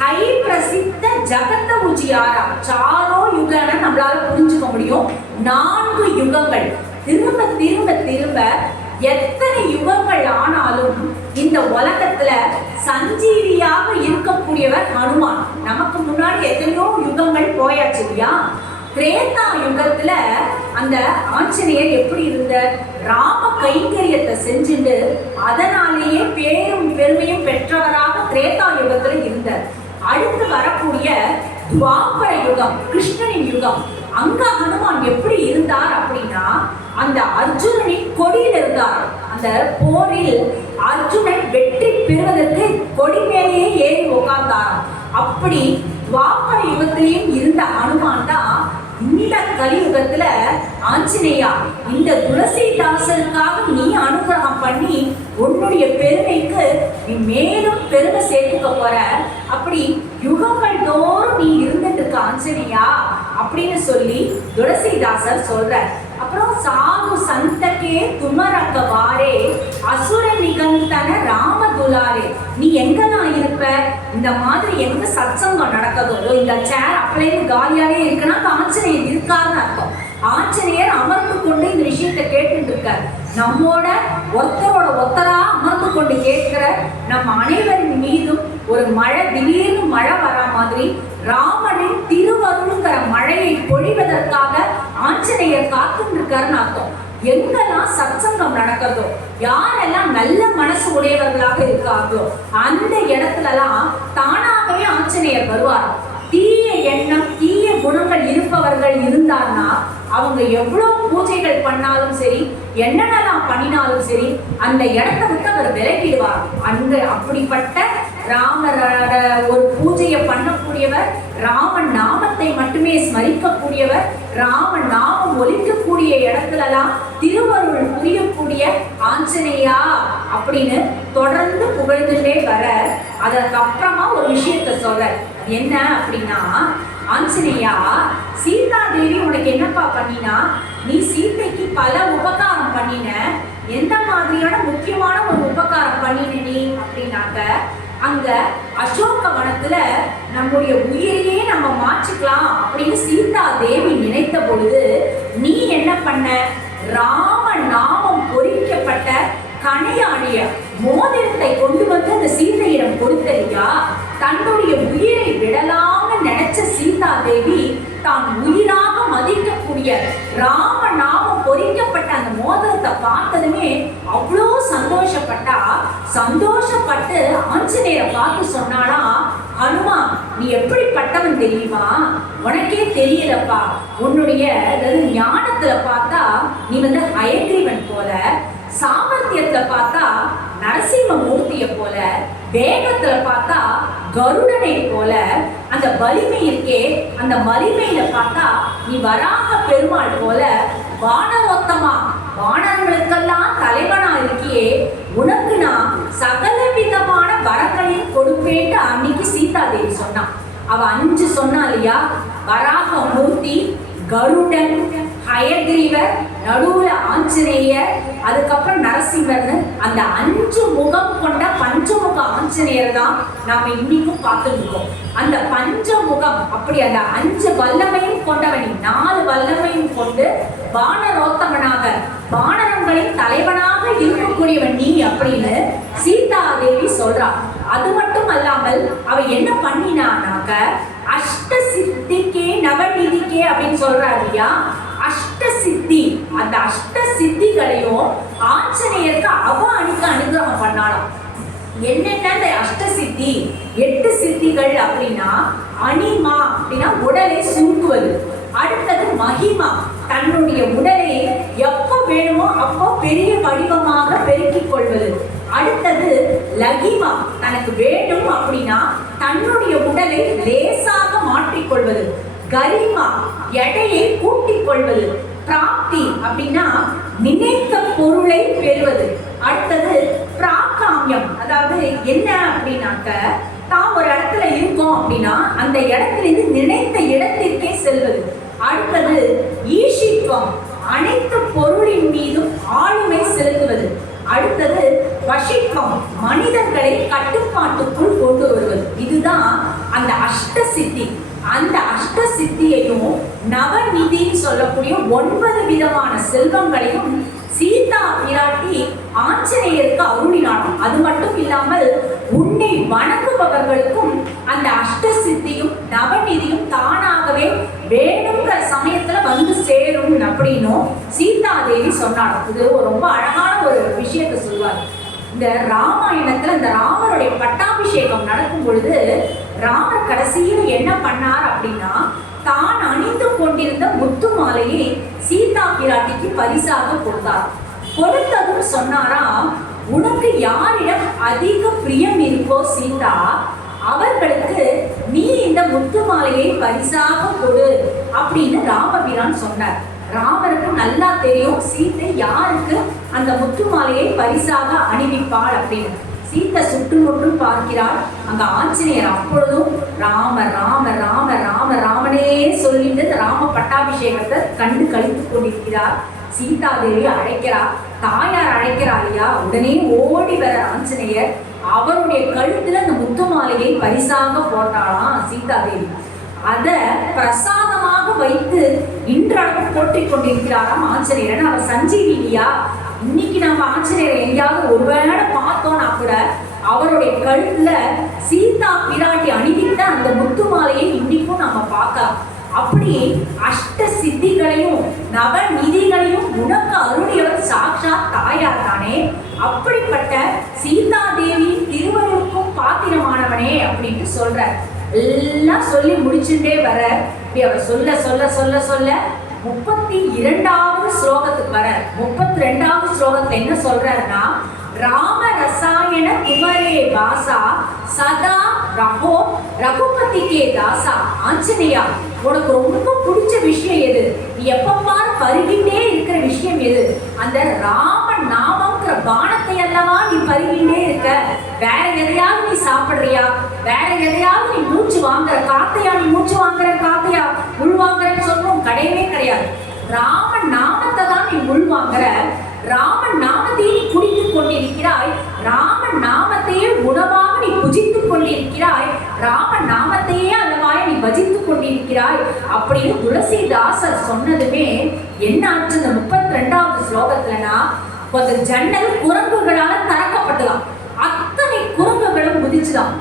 ஹை பிரசித்த ஜகத்த உஜியாரா. சாரோ யுகன்னு நம்மளால புரிஞ்சுக்க முடியும். 4 யுகங்கள் திரும்ப திரும்ப திரும்ப எத்தனை யுகங்கள் ஆனாலும் இந்த உலகத்துல சஞ்சீவியாக இருக்கக்கூடியவர் ஹனுமான். நமக்கு முன்னாடி எத்தனையோ யுகங்கள் போயாச்சு இல்லையா? திரேதா யுகத்துல அந்த ஆஞ்சநேயர் எப்படி இருந்தார்? ராம கைங்கரியத்தை செஞ்சுட்டு அதனாலேயே பேரும் பெருமையும் பெற்றவராக திரேதா யுகத்துல இருந்தார். அடுத்து வரக்கூடிய துவாபர யுகம், கிருஷ்ணனின் யுகம், அங்க ஹனுமான் எப்படி இருந்தார் அப்படின்னா அந்த அர்ஜுனனின் கொடியில் இருந்தார். அந்த போரில் அர்ஜுனன் வெற்றி பெறுவதற்கு கொடி மேலேயே ஏறி உட்கார்ந்தார். அப்படி துவாபர யுகத்திலையும் இருந்த ஹனுமான் தான் இந்த கலியுகத்துல ஆஞ்சநேயா இந்த துளசிதாசனுக்காக நீ அனுகிரகம் பண்ணி உன்னுடைய பெருமைக்கு நீ மேலும் பெருமை சேர்த்துக்க போற. அப்படி யுகங்கள் தோறும் நீ இருந்துட்டு இருக்க ஆஞ்சநேயா அப்படின்னு சொல்லி துளசிதாசர் சொல்ற. அப்புறம் சாகு சந்தகே துமரக்க வாரே அசுர நிகந்தன ராம துலாரே. நீ எங்கதான் இருப்ப? இந்த மாதிரி எங்க சத்சங்கம் நடக்குதோ இந்த சேர் அப்படியே காலியாவே இருக்குன்னா ஆஞ்சநேயர் இருக்காருன்னு அர்த்தம். ஆஞ்சநேயர் அமர்ந்து கொண்டு இந்த விஷயத்தை கேட்டுட்டு இருக்கார். நம்மோட ஒருத்தரோட ஒருத்தரா அமர்ந்து கொண்டு கேட்கிற நம்ம அனைவரின் மீதும் ஒரு மழை, திடீர்னு மழை வர மாதிரி ராமனின் திருவருளுங்கிற மழையை பொழிவதற்காக ஆஞ்சநேயர் காத்துட்டு இருக்காருன்னு அர்த்தம். எங்கெல்லாம் சத்சங்கம் நடக்கிறதோ, யாரெல்லாம் நல்ல மனசு உடையவர்களாக இருக்காங்களோ அந்த இடத்துலலாம் தானாகவே ஆஞ்சநேயர் வருவார். தீய எண்ணம், தீய குணங்கள் இருப்பவர்கள் இருந்தார்னா அவங்க எவ்வளவு பூஜைகள் பண்ணாலும் சரி, என்னென்னலாம் பண்ணினாலும் சரி, அந்த இடத்தை விட்டு அவர் விலகிடுவார். அந்த அப்படிப்பட்ட ராமரோட ஒரு பூஜையை பண்ணக்கூடியவர், ராமன் நாமத்தை மட்டுமே ஸ்மரிக்கக்கூடியவர், ராமன் நாமம் ஒலிக்கக்கூடிய இடத்துலலாம் திருவருள் புரியக்கூடிய ஆஞ்சநேயா அப்படின்னு தொடர்ந்து புகழ்ந்துட்டே வர, அதற்கப்புறமா ஒரு விஷயத்த சொல்ற. என்ன அப்படின்னா, ஆஞ்சநேயா சீதா தேவி உனக்கு என்னப்பா பண்ணினா? நீ சீதைக்கு பல உபகாரம் பண்ணின. எந்த மாதிரியான முக்கியமான ஒரு உபகாரம் பண்ணின நீ அப்படின்னாக்க, அங்க அசோக வனத்துல நம்முடைய உயிரையே நம்ம மாற்றிக்கலாம் அப்படின்னு சீதா தேவி நினைத்த பொழுது நீ என்ன பண்ண? ராம நாமம் பொறிக்கப்பட்ட கணையாடிய மோதிரத்தை கொண்டு வந்து அந்த சீதையிடம் கொடுத்தறியா? தன்னுடைய உயிரை விடலாம்னு நினைச்ச சீதா தேவி தான் உயிராக மதிக்கக்கூடிய ராம நாமம் பொறிக்கப்பட்ட அந்த மோதிரத்தை பார்த்ததுமே அவ்வளோ சந்தோஷப்பட்டா. சந்தோஷப்பட்டு ஆஞ்சநேயரை பார்த்து சொன்னானா, ஹனுமா நீ எப்படிப்பட்டவன் தெரியுமா? உனக்கே தெரியலப்பா. உன்னுடைய ஞானத்துல பார்த்தா நீ ஹயக்ரீவன் போல, சாமர்த்தியத்துல பார்த்தா நரசிம்மமூர்த்திய போல, வேகத்துல பார்த்தா கருடனை போல, அந்த வலிமை இருக்கே அந்த வலிமையில பார்த்தா நீ வராக பெருமாள் போல, வானரோத்தமா வானர்களுக்கெல்லாம் தலைவனா இருக்கியே, உனக்கு நான் சகல விதமான வரங்களையும் கொடுப்பேன்னு அன்னைக்கு சீதா தேவி சொன்னான். அவ 5 சொன்னா இல்லையா? வராக மூர்த்தி, கருடன், ஹயக்ரீவர், நடுவுல ஆஞ்சநேயர், அதுக்கப்புறம் நரசிம்மர்னு அந்த 5 முகம் கொண்ட பஞ்சமுக ஆஞ்சநேயர் தான் நாம இன்னைக்கும் பார்த்துட்டு இருக்கோம். அந்த பஞ்சமுகம் அப்படி அந்த 5 வல்லமையும் கொண்டவனி, 4 வல்லமையும் கொண்டு வானரோத்தமனாக வானரங்களின் தலைவனாக இருக்கக்கூடியவன் நீ அப்படின்னு சீதா தேவி சொல்றா. அது மட்டும் அல்லாமல் அவ என்ன பண்ணினானாக்க, அஷ்ட சித்திக்கே நவநிதிக்கே அப்படின்னு சொல்றாரு இல்லையா? அஷ்ட சித்தி, அந்த அஷ்ட சித்திகளையும் ஆஞ்சநேயருக்கு அவ அனுகிரகம் பண்ணாலும். என்னென்ன அந்த அஷ்ட சித்தி? 8 சித்திகள் அப்படின்னா, அனிமா அப்படின்னா உடலை சூட்டுவது. அடுத்தது மகிமா, தன்னுடைய உடலை எப்போ வேணுமோ அப்போ பெரிய வடிவமாக பெருக்கிக் கொள்வது. அடுத்தது லகிமா, தனக்கு வேண்டும் அப்படின்னா தன்னுடைய உடலை லேசாக மாற்றிக்கொள்வது. கரிமா, எடையை கூட்டிக் கொள்வது. பிராப்தி அப்படின்னா நினைத்த பொருளை பெறுவது. அடுத்தது பிராகாமியம், அதாவது என்ன அப்படின்னாக்க, தான் ஒரு இடத்துல இருக்கோம் அப்படின்னா அந்த இடத்துல இருந்து நினைத்த இடத்திற்கே செல்வது. அடுத்தது ஈஷித்வம், அனைத்து பொருளின் மீதும் ஆளுமை செலுத்துவது. அடுத்தது வசித்வம், மனிதர்களை கட்டுப்பாட்டுக்குள் கொண்டு வருவது. இதுதான் அந்த அஷ்ட சித்தி, அந்த அஷ்ட சித்தியையும் நவநிதின்னு சொல்லக்கூடிய 9 விதமான செல்வங்களையும் சீதா பிராட்டி ஆஞ்சநேயருக்கு அருளினாராம். அது மட்டும் இல்லாமல் உன்னை வணங்குபவர்களுக்கும் அந்த அஷ்ட சித்தியும் நவநிதியும் தானாகவே வேணுங்கிற சமயத்துல வந்து சேரும் அப்படின்னும் சீதா தேவி சொன்னாங்க. இது ரொம்ப அழகான ஒரு விஷயத்தை சொல்வார். இந்த ராமாயணத்துல இந்த ராமருடைய பட்டாபிஷேகம் நடக்கும் பொழுது ராமர் கடைசியில் என்ன பண்ணார் அப்படின்னா, தான் அணிந்து கொண்டிருந்த முத்து மாலையை சீதா பிராட்டிக்கு பரிசாக கொடுத்தார். கொடுத்ததும் சொன்னாராம், உனக்கு யாரிடம் அதிக பிரியம் இருக்கோ சீதா, அவர்களுக்கு நீ இந்த முத்து மாலையை பரிசாக கொடு அப்படின்னு ராமபிரான் சொன்னார். ராமருக்கு நல்லா தெரியும் சீத்தை யாருக்கு அந்த முத்து மாலையை பரிசாக அணிவிப்பாள் அப்படின்னு. சீத்தை சுற்றுமுற்றும் பார்க்கிறாள். அங்க ஆஞ்சநேயர் அப்பொழுதும் ராம ராம ராம ராம ராமனே சொல்லிட்டு ராம பட்டாபிஷேகத்தை கண்டு கழித்து கொண்டிருக்கிறார். சீதாதேவி அழைக்கிறார், தாயார் அழைக்கிறார் இல்லையா, உடனே ஓடி வர ஆஞ்சநேயர் அவருடைய கழுத்துல அந்த முத்து மாலையை பரிசாக போட்டாளாம் சீதாதேவி. அத பிரசாதமாக வைத்து இன்றளவும் போற்றிக் கொண்டிருக்கிறாராம் ஆஞ்சநேயர். அவர் சஞ்சீவினியா, இன்னைக்கு நம்ம ஆஞ்சநேயர் எங்கேயாவது ஒருவேளை பார்த்தோம்னா கூட அவருடைய கழுத்துல சீதா பிராட்டி அணிவித்த அந்த முத்து மாலையை இன்னைக்கும் நாம பார்க்கலாம். அப்படி அஷ்ட சித்திகளையும் நவநிதிகளையும் உனக்கு அருளியவர் சாட்சாத் தாயார் தானே. அப்படிப்பட்ட சீதா தேவி திருவருளுக்கும் பாத்திரமானவனே அப்படின்னு சொல்ற. எல்லாம் சொல்லி முடிச்சுட்டே வர அவர் சொல்ல சொல்ல சொல்ல சொல்ல 32வது ஸ்லோகத்துக்கு வர 32வது ஸ்லோகத்துல என்ன சொல்றாருன்னா, ராம ரசாயன குமரே வாசா சதா ரகோ ரகுபதிக்கே தாசா. ஆஞ்சநேயா, உனக்கு ரொம்ப பிடிச்ச விஷயம் எது? நீ எப்பப்பாரு பருகின்றே இருக்கிற விஷயம் எது? அந்த ராம நாமங்கிற பானத்தை அல்லவா நீ பருகின்றே இருக்க. வேற எதையாவது நீ சாப்பிடுறியா? வேற எதையாவது நீ மூச்சு வாங்குற காத்தையா? நீ மூச்சு வாங்குற காத்தையா உள்வாங்குறன்னு சொல்றோம் கிடையவே கிடையாது. ராம நாமத்தை தான் நீ உள்வாங்குற. ராம நாமத்தையே நீ குடித்துக் கொண்டிருக்கிறாய். ராம நாமத்தையே உணவாக நீ புஜித்துக் கொண்டிருக்கிறாய். ராம நாமத்தையே அளவாய் நீ பஜித்துக் கொண்டிருக்கிறாய் அப்படின்னு துளசிதாசர் சொன்னதுமே என்ன ஆச்சு? இந்த 32வது ஸ்லோகத்துலனா, கொஞ்சம் ஜன்னல் குரங்குகளால திறக்கப்பட்டதாம். அத்தனை குரங்குகளும் குதிச்சுதான்.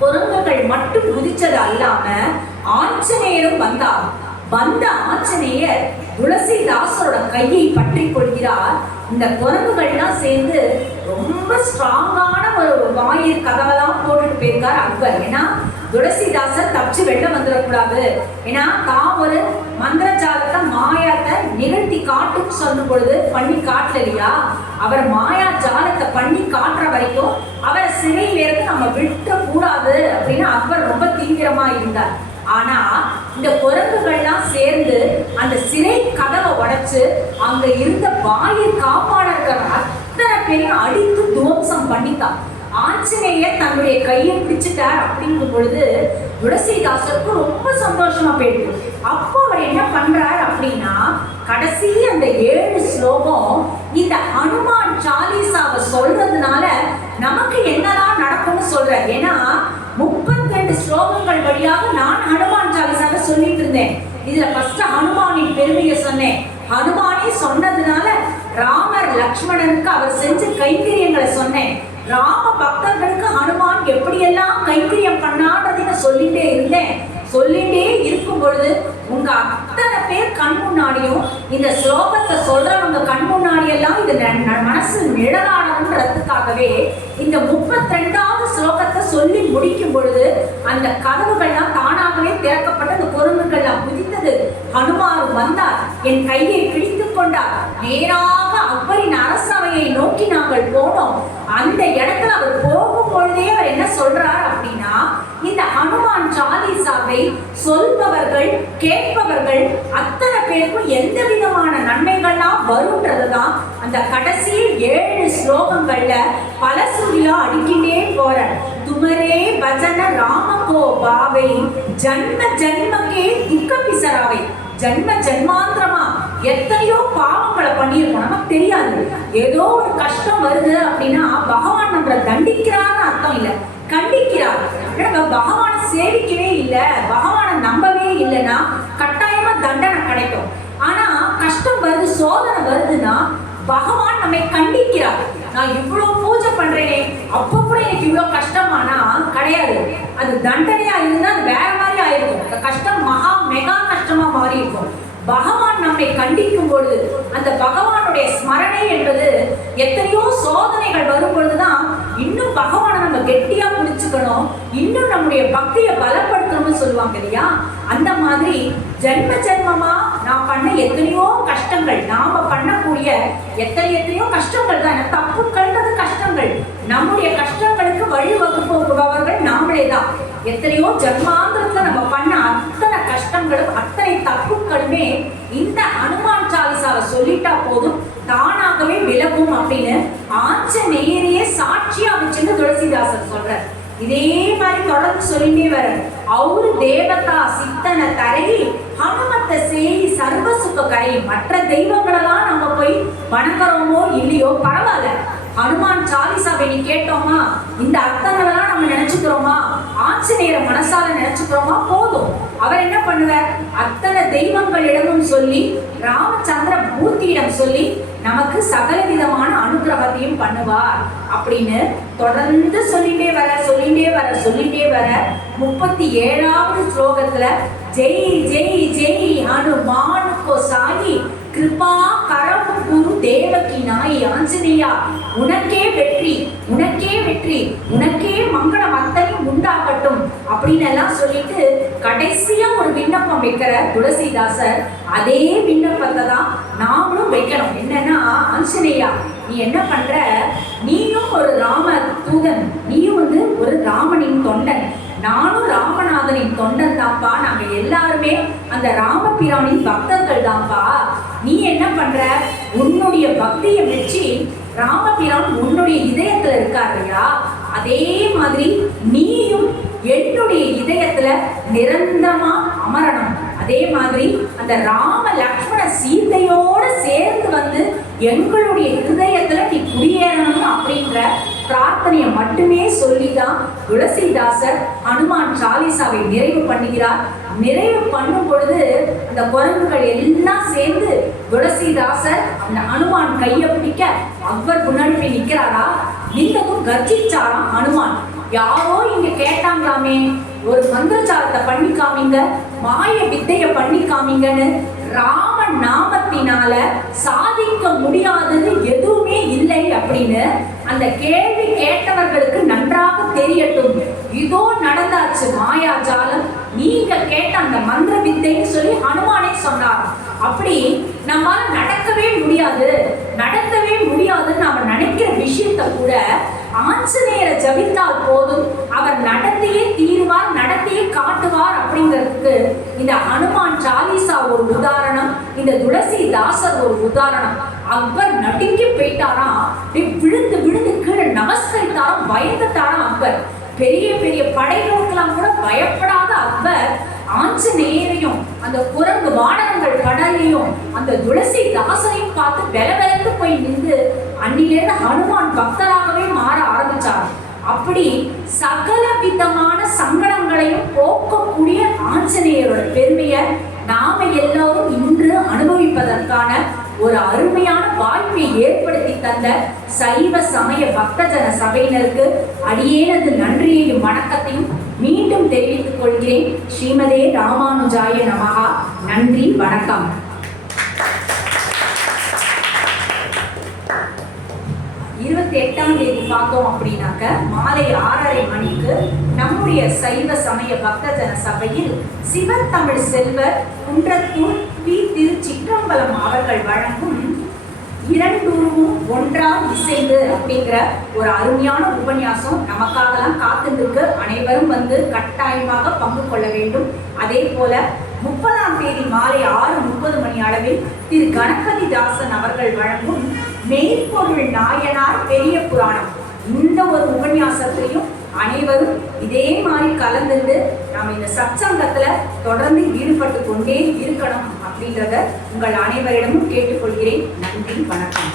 குரங்குகள் மட்டும் குதிச்சது அல்லாம ஆஞ்சநேயரும் வந்தார். வந்த ஆஞ்சநேயர் துளசிதாசரோட கையை பற்றி கொள்கிறார். இந்த குரங்குகள்லாம் சேர்ந்து ரொம்ப ஸ்ட்ராங்கான ஒரு வாயில் கதவெல்லாம் போட்டுட்டு போயிருக்கார் அக்பர். ஏன்னா துளசிதாசர் தப்பிச்சு வெளில வந்துடக்கூடாது. ஏன்னா தான் ஒரு மந்திரஜாலத்தை மாயாத்தை நிகழ்த்தி காட்டுன்னு சொல்லும் பொழுது பண்ணி காட்டல இல்லையா, அவர் மாயா ஜாலத்தை பண்ணி காட்டுற வரைக்கும் அவரை சிறையில இருந்து நம்ம விட்டுற கூடாது அப்படின்னு அக்பர் ரொம்ப தீவிரமா இருந்தார். ஆனா இந்த குரங்குகள்லாம் சேர்ந்து அந்த சிறை கதவை உடைச்சு அங்க இருந்த வாயில் காப்பாளர்கள் அத்தனை பேரையும் அடித்து துவம்சம் பண்ணித்தான். ஆஞ்சநேயர் தன்னுடைய கையை பிடிச்சிட்டார் அப்படிங்கும் பொழுது துளசிதாசருக்கு ரொம்ப சந்தோஷமா போயிடுது. அப்போ அவர் என்ன பண்றாரு அப்படின்னா, கடைசி அந்த 7 ஸ்லோகம் இந்த ஹனுமான் சாலிசாவை சொல்றதுனால நமக்கு என்னதான் நடக்கும்னு சொல்ற. ஏன்னா 32 ஸ்லோகங்கள் வழியாக நான் ஹனுமான் சாலிசாவை சொல்லிட்டு இருந்தேன். இதுல ஃபர்ஸ்ட் ஹனுமானின் பெருமையை சொன்னேன். ஹனுமானே சொன்னதுனால ராமர் லக்ஷ்மணனுக்கு அவர் செஞ்ச கைங்கரியங்களை சொன்னேன். ராம பக்தர்களுக்கு ஹனுமான் எப்படியெல்லாம் கைங்கரியம் பண்ணான்றதை சொல்லிட்டே இருந்தேன். சொல்லிட்டே இருக்கும் பொழுது உங்க அத்தனை பேர் கண் முன்னாடியும் இந்த ஸ்லோகத்தை சொல்றவங்க கண் முன்னாடி எல்லாம் இது மனசு நிழலாடணுன்றதுக்காகவே இந்த 32வது ஸ்லோகத்தை சொல்லி முடிக்கும் பொழுது அந்த கதவுகள்லாம் தானாகவே திறக்கப்பட்டு அந்த குரங்குகள்லாம் குதித்தது. ஹனுமான் வந்தார், என் கையை பிடித்துக் கொண்டார். நேராக அக்பரின் அரசவையை நோக்கி நாங்கள் போனோம். அந்த இடத்துல அவர் போகும் பொழுதே அவர் என்ன சொல்றார் அப்படின்னா, இந்த ஹனுமான் சாலிசாவை சொல்பவர்கள் கேட்பவர்கள் அத்தனை பேருக்கும் எந்த விதமான நன்மைகள்லாம் வரும்ன்றதுதான் அந்த கடைசி 7 ஸ்லோகங்கள்ல பல சுழியா அடிக்கிட்டே போற. துமரே பஜன ராமகோ பாவை ஜன்ம ஜன்மக்கே துக்க பிசராவை. ஜன்ம ஜன்மாந்திரமா எத்தனையோ பாவங்களை பண்ணியிருக்கோம், நமக்கு தெரியாது. ஏதோ ஒரு கஷ்டம் வருது அப்படின்னா பகவான் நம்மளை தண்டிக்கிறான்னு அர்த்தம் இல்லை, கண்டிக்கிறார். நம்ம பகவானை சேவிக்கவே இல்லை, பகவானை நம்பவே இல்லைன்னா கட்டாயமா தண்டனை கிடைக்கும். ஆனா கஷ்டம் வருது, சோதனை வருதுன்னா பகவான் நம்மை கண்டிக்கிறார். நான் இவ்வளவு பூஜை பண்றேனே, அப்ப கூட எனக்கு இவ்வளவு கஷ்டமானா கிடையாது. அது தண்டனையா இருந்தா அது வேற மாதிரி ஆயிருக்கும். அந்த கஷ்டம் மெகா கஷ்டமா மாறி இருக்கும். பகவான் நம்மை கண்டிக்கும் பொழுது அந்த பகவானுடைய ஸ்மரணை என்பது, எத்தனையோ சோதனைகள் வரும் பொழுதுதான் இன்னும் பகவானை நம்ம கெட்டியா பிடிச்சுக்கணும், இன்னும் நம்முடைய பக்தியை பலப்படுத்தணும்னு சொல்லுவாங்க இல்லையா. அந்த மாதிரி ஜென்ம ஜென்மமா நான் பண்ண எத்தனையோ கஷ்டங்கள், நாம பண்ணக்கூடிய எத்தனையோ கஷ்டங்கள் தான். தப்புக்கள்ன்றது கஷ்டங்கள், நம்முடைய கஷ்டங்களுக்கு வழிவகுப்பவர்கள் நாமளே தான். எத்தனையோ ஜன்மாந்திரத்துல நம்ம பண்ண அத்தனை கஷ்டங்களும் அத்தனை தப்புக்களுமே இந்த ஹனுமான் சாலிசாவை சொல்லிட்டா போதும் தானாகவே விலகும் அப்படின்னு ஆஞ்சநேயரையே சாட்சியா வச்சுன்னு துளசிதாசர் சொல்றார். இதே மாதிரி தொடர்ந்து சொல்லிட்டே வர, அவரு தேவதா சித்தனை தரையி ஹனுமத்தை சேரி சர்வ சுக கரை. மற்ற தெய்வங்களெல்லாம் நம்ம போய் வணங்குறோமோ இல்லையோ பரவாயில்ல, ஹனுமான் சாலிசாவை நீ கேட்டோமா, இந்த அர்த்தங்களெல்லாம் நம்ம நினைச்சுக்கிறோமா, ஆஞ்சநேயரை மனசால நினைச்சுக்கிறோமா போதும். அவர் என்ன பண்ணுவார், அத்தனை தெய்வங்களிடமும் சொல்லி ராமச்சந்திர மூர்த்தியிடம் சொல்லி நமக்கு சகல விதமான அனுகிரகத்தையும் பண்ணுவார் அப்படின்னு தொடர்ந்து சொல்லிட்டே வர 37வது ஸ்லோகத்துல ஜெய் ஜெய் ஜெய் ஹனுமானுக்கோ சாயி கிருபா கரம் குரு தேவகி நாய் ஆஞ்சநேயா, உனக்கே வெற்றி, உனக்கே வெற்றி, உனக்கே மங்களம் அத்தனையும் உண்டாகட்டும் அப்படின்னு எல்லாம் சொல்லிட்டு கடைசியா ஒரு விண்ணப்பம் வைக்கிற துளசிதாசர். அதே விண்ணப்பத்தை தான் நாமளும் வைக்கணும். என்னன்னா, ஆஞ்சநேயா நீ என்ன பண்ற, நீயும் ஒரு ராம தூதன், நீயும் ஒரு ராமனின் தொண்டன், நானும் ராமநாதனின் தொண்டன் தான்ப்பா, நாங்க எல்லாருமே அந்த ராமபிரானின் பக்தர்கள் தான்ப்பா. நீ என்ன பண்ற, உன்னுடைய பக்தியை வச்சு ராமபிரான் உன்னுடைய இதயத்துல இருக்காருயா, அதே மாதிரி நீயும் என்னுடைய இதயத்துல நிரந்தரமா அமரணும். அதே மாதிரி அந்த ராம லக்ஷ்மண சீதையோட சேர்ந்து எங்களுடைய ஹிருதயத்துல நீ குடியேறணும் அப்படின்ற பிரார்த்தனையை மட்டுமே சொல்லிதான் துளசிதாசர் ஹனுமான் சாலிசாவை நிறைவு பண்ணுகிறார். நிறைவு பண்ணும் பொழுது அந்த குரங்குகள் எல்லாம் சேர்ந்து துளசிதாசர் அந்த ஹனுமான் கையை பிடிக்க அவர் முன்னாடி போய் நிற்கிறாரா, நின்றதும் கர்ஜிச்சாராம் ஹனுமான். யாரோ இங்க கேட்டாங்களாமே, ஒரு மந்திரச்சாரத்தை பண்ணி காமிங்க, மாய வித்தைய பண்ணி காமிங்கன்னு. ராம நாமத்தினால சாதிக்க முடியாதது எதுவுமே இல்லை அப்படின்னு அந்த கேள்வி கேட்டவர்களுக்கு நன்றாக தெரியட்டும். இதோ நடந்தாச்சு மாயாஜாலம், நீங்க கேட்ட அந்த மந்திர வித்தைன்னு சொல்லி ஹனுமானே சொன்னார். அப்படி நம்மால நடக்கவே முடியாதுன்னு நாம நினைக்கிற விஷயத்த கூட ஆஞ்சநேயரை ஜபித்தால் போதும், அவர் நடத்தியே தீர்வார், நடத்தியே காட்டுவார் அப்படிங்கிறதுக்கு இந்த ஹனுமான் சாலிசா ஒரு உதாரணம், இந்த துளசிதாசர் ஒரு உதாரணம். அக்பர் நடுங்கி போயிட்டாராம், விழுந்து கீழே நமஸ்கரித்தாராம், பயந்துட்டாராம் அக்பர். பெரிய பெரிய படைகளுக்கெல்லாம் கூட பயப்படாத அக்பர் ஆஞ்சநேயரையும் அந்த குரங்கு வானரங்கள் கடலையும் அந்த துளசிதாசரையும் பார்த்து வெலவெலத்து போய் நின்று அன்னிலிருந்து ஹனுமான் பக்தராகவே மாற ஆரம்பிச்சார். அப்படி சகல விதமான சங்கடங்களையும் போக்கக்கூடிய ஆஞ்சநேயரோட பெருமையை நாம எல்லாரும் இன்று அனுபவிப்பதற்கான ஒரு அருமையான வாய்ப்பை ஏற்படுத்தி தந்த சைவ சமய பக்தஜன சபையினருக்கு அடியேனது நன்றியையும் வணக்கத்தையும் மீண்டும் தெரிவித்துக் கொள்கிறேன். ஸ்ரீமதே ராமானுஜாய நமஹா. நன்றி, வணக்கம். தேதி பார்த்தோம் அப்படின்னாக்க மாலை 6:30 மணிக்கு நம்முடைய சைவ சமய பக்தஜன சபையில் சிவத்தமிழ் செல்வர் குன்றத்தூர் பி. திருச்சிற்றம்பலம் அவர்கள் வழங்கும் இரண்டூரும் ஒன்றால் இசைந்து அப்படிங்கிற ஒரு அருமையான உபன்யாசம் நமக்காகலாம் காத்துருக்கு. அனைவரும் கட்டாயமாக பங்கு கொள்ள வேண்டும். அதே போல 30ஆம் தேதி மாலை 6:30 மணி அளவில் திரு கணபதிதாசன் அவர்கள் வழங்கும் மெய்ப்பொருள் நாயனார் பெரிய புராணம், இந்த ஒரு உபன்யாசத்திலையும் அனைவரும் இதே மாதிரி கலந்துட்டு நாம் இந்த சத்சங்கத்துல தொடர்ந்து ஈடுபட்டு கொண்டே இருக்கணும் அப்படின்றத உங்கள் அனைவரிடமும் கேட்டுக்கொள்கிறேன். நன்றி, வணக்கம்.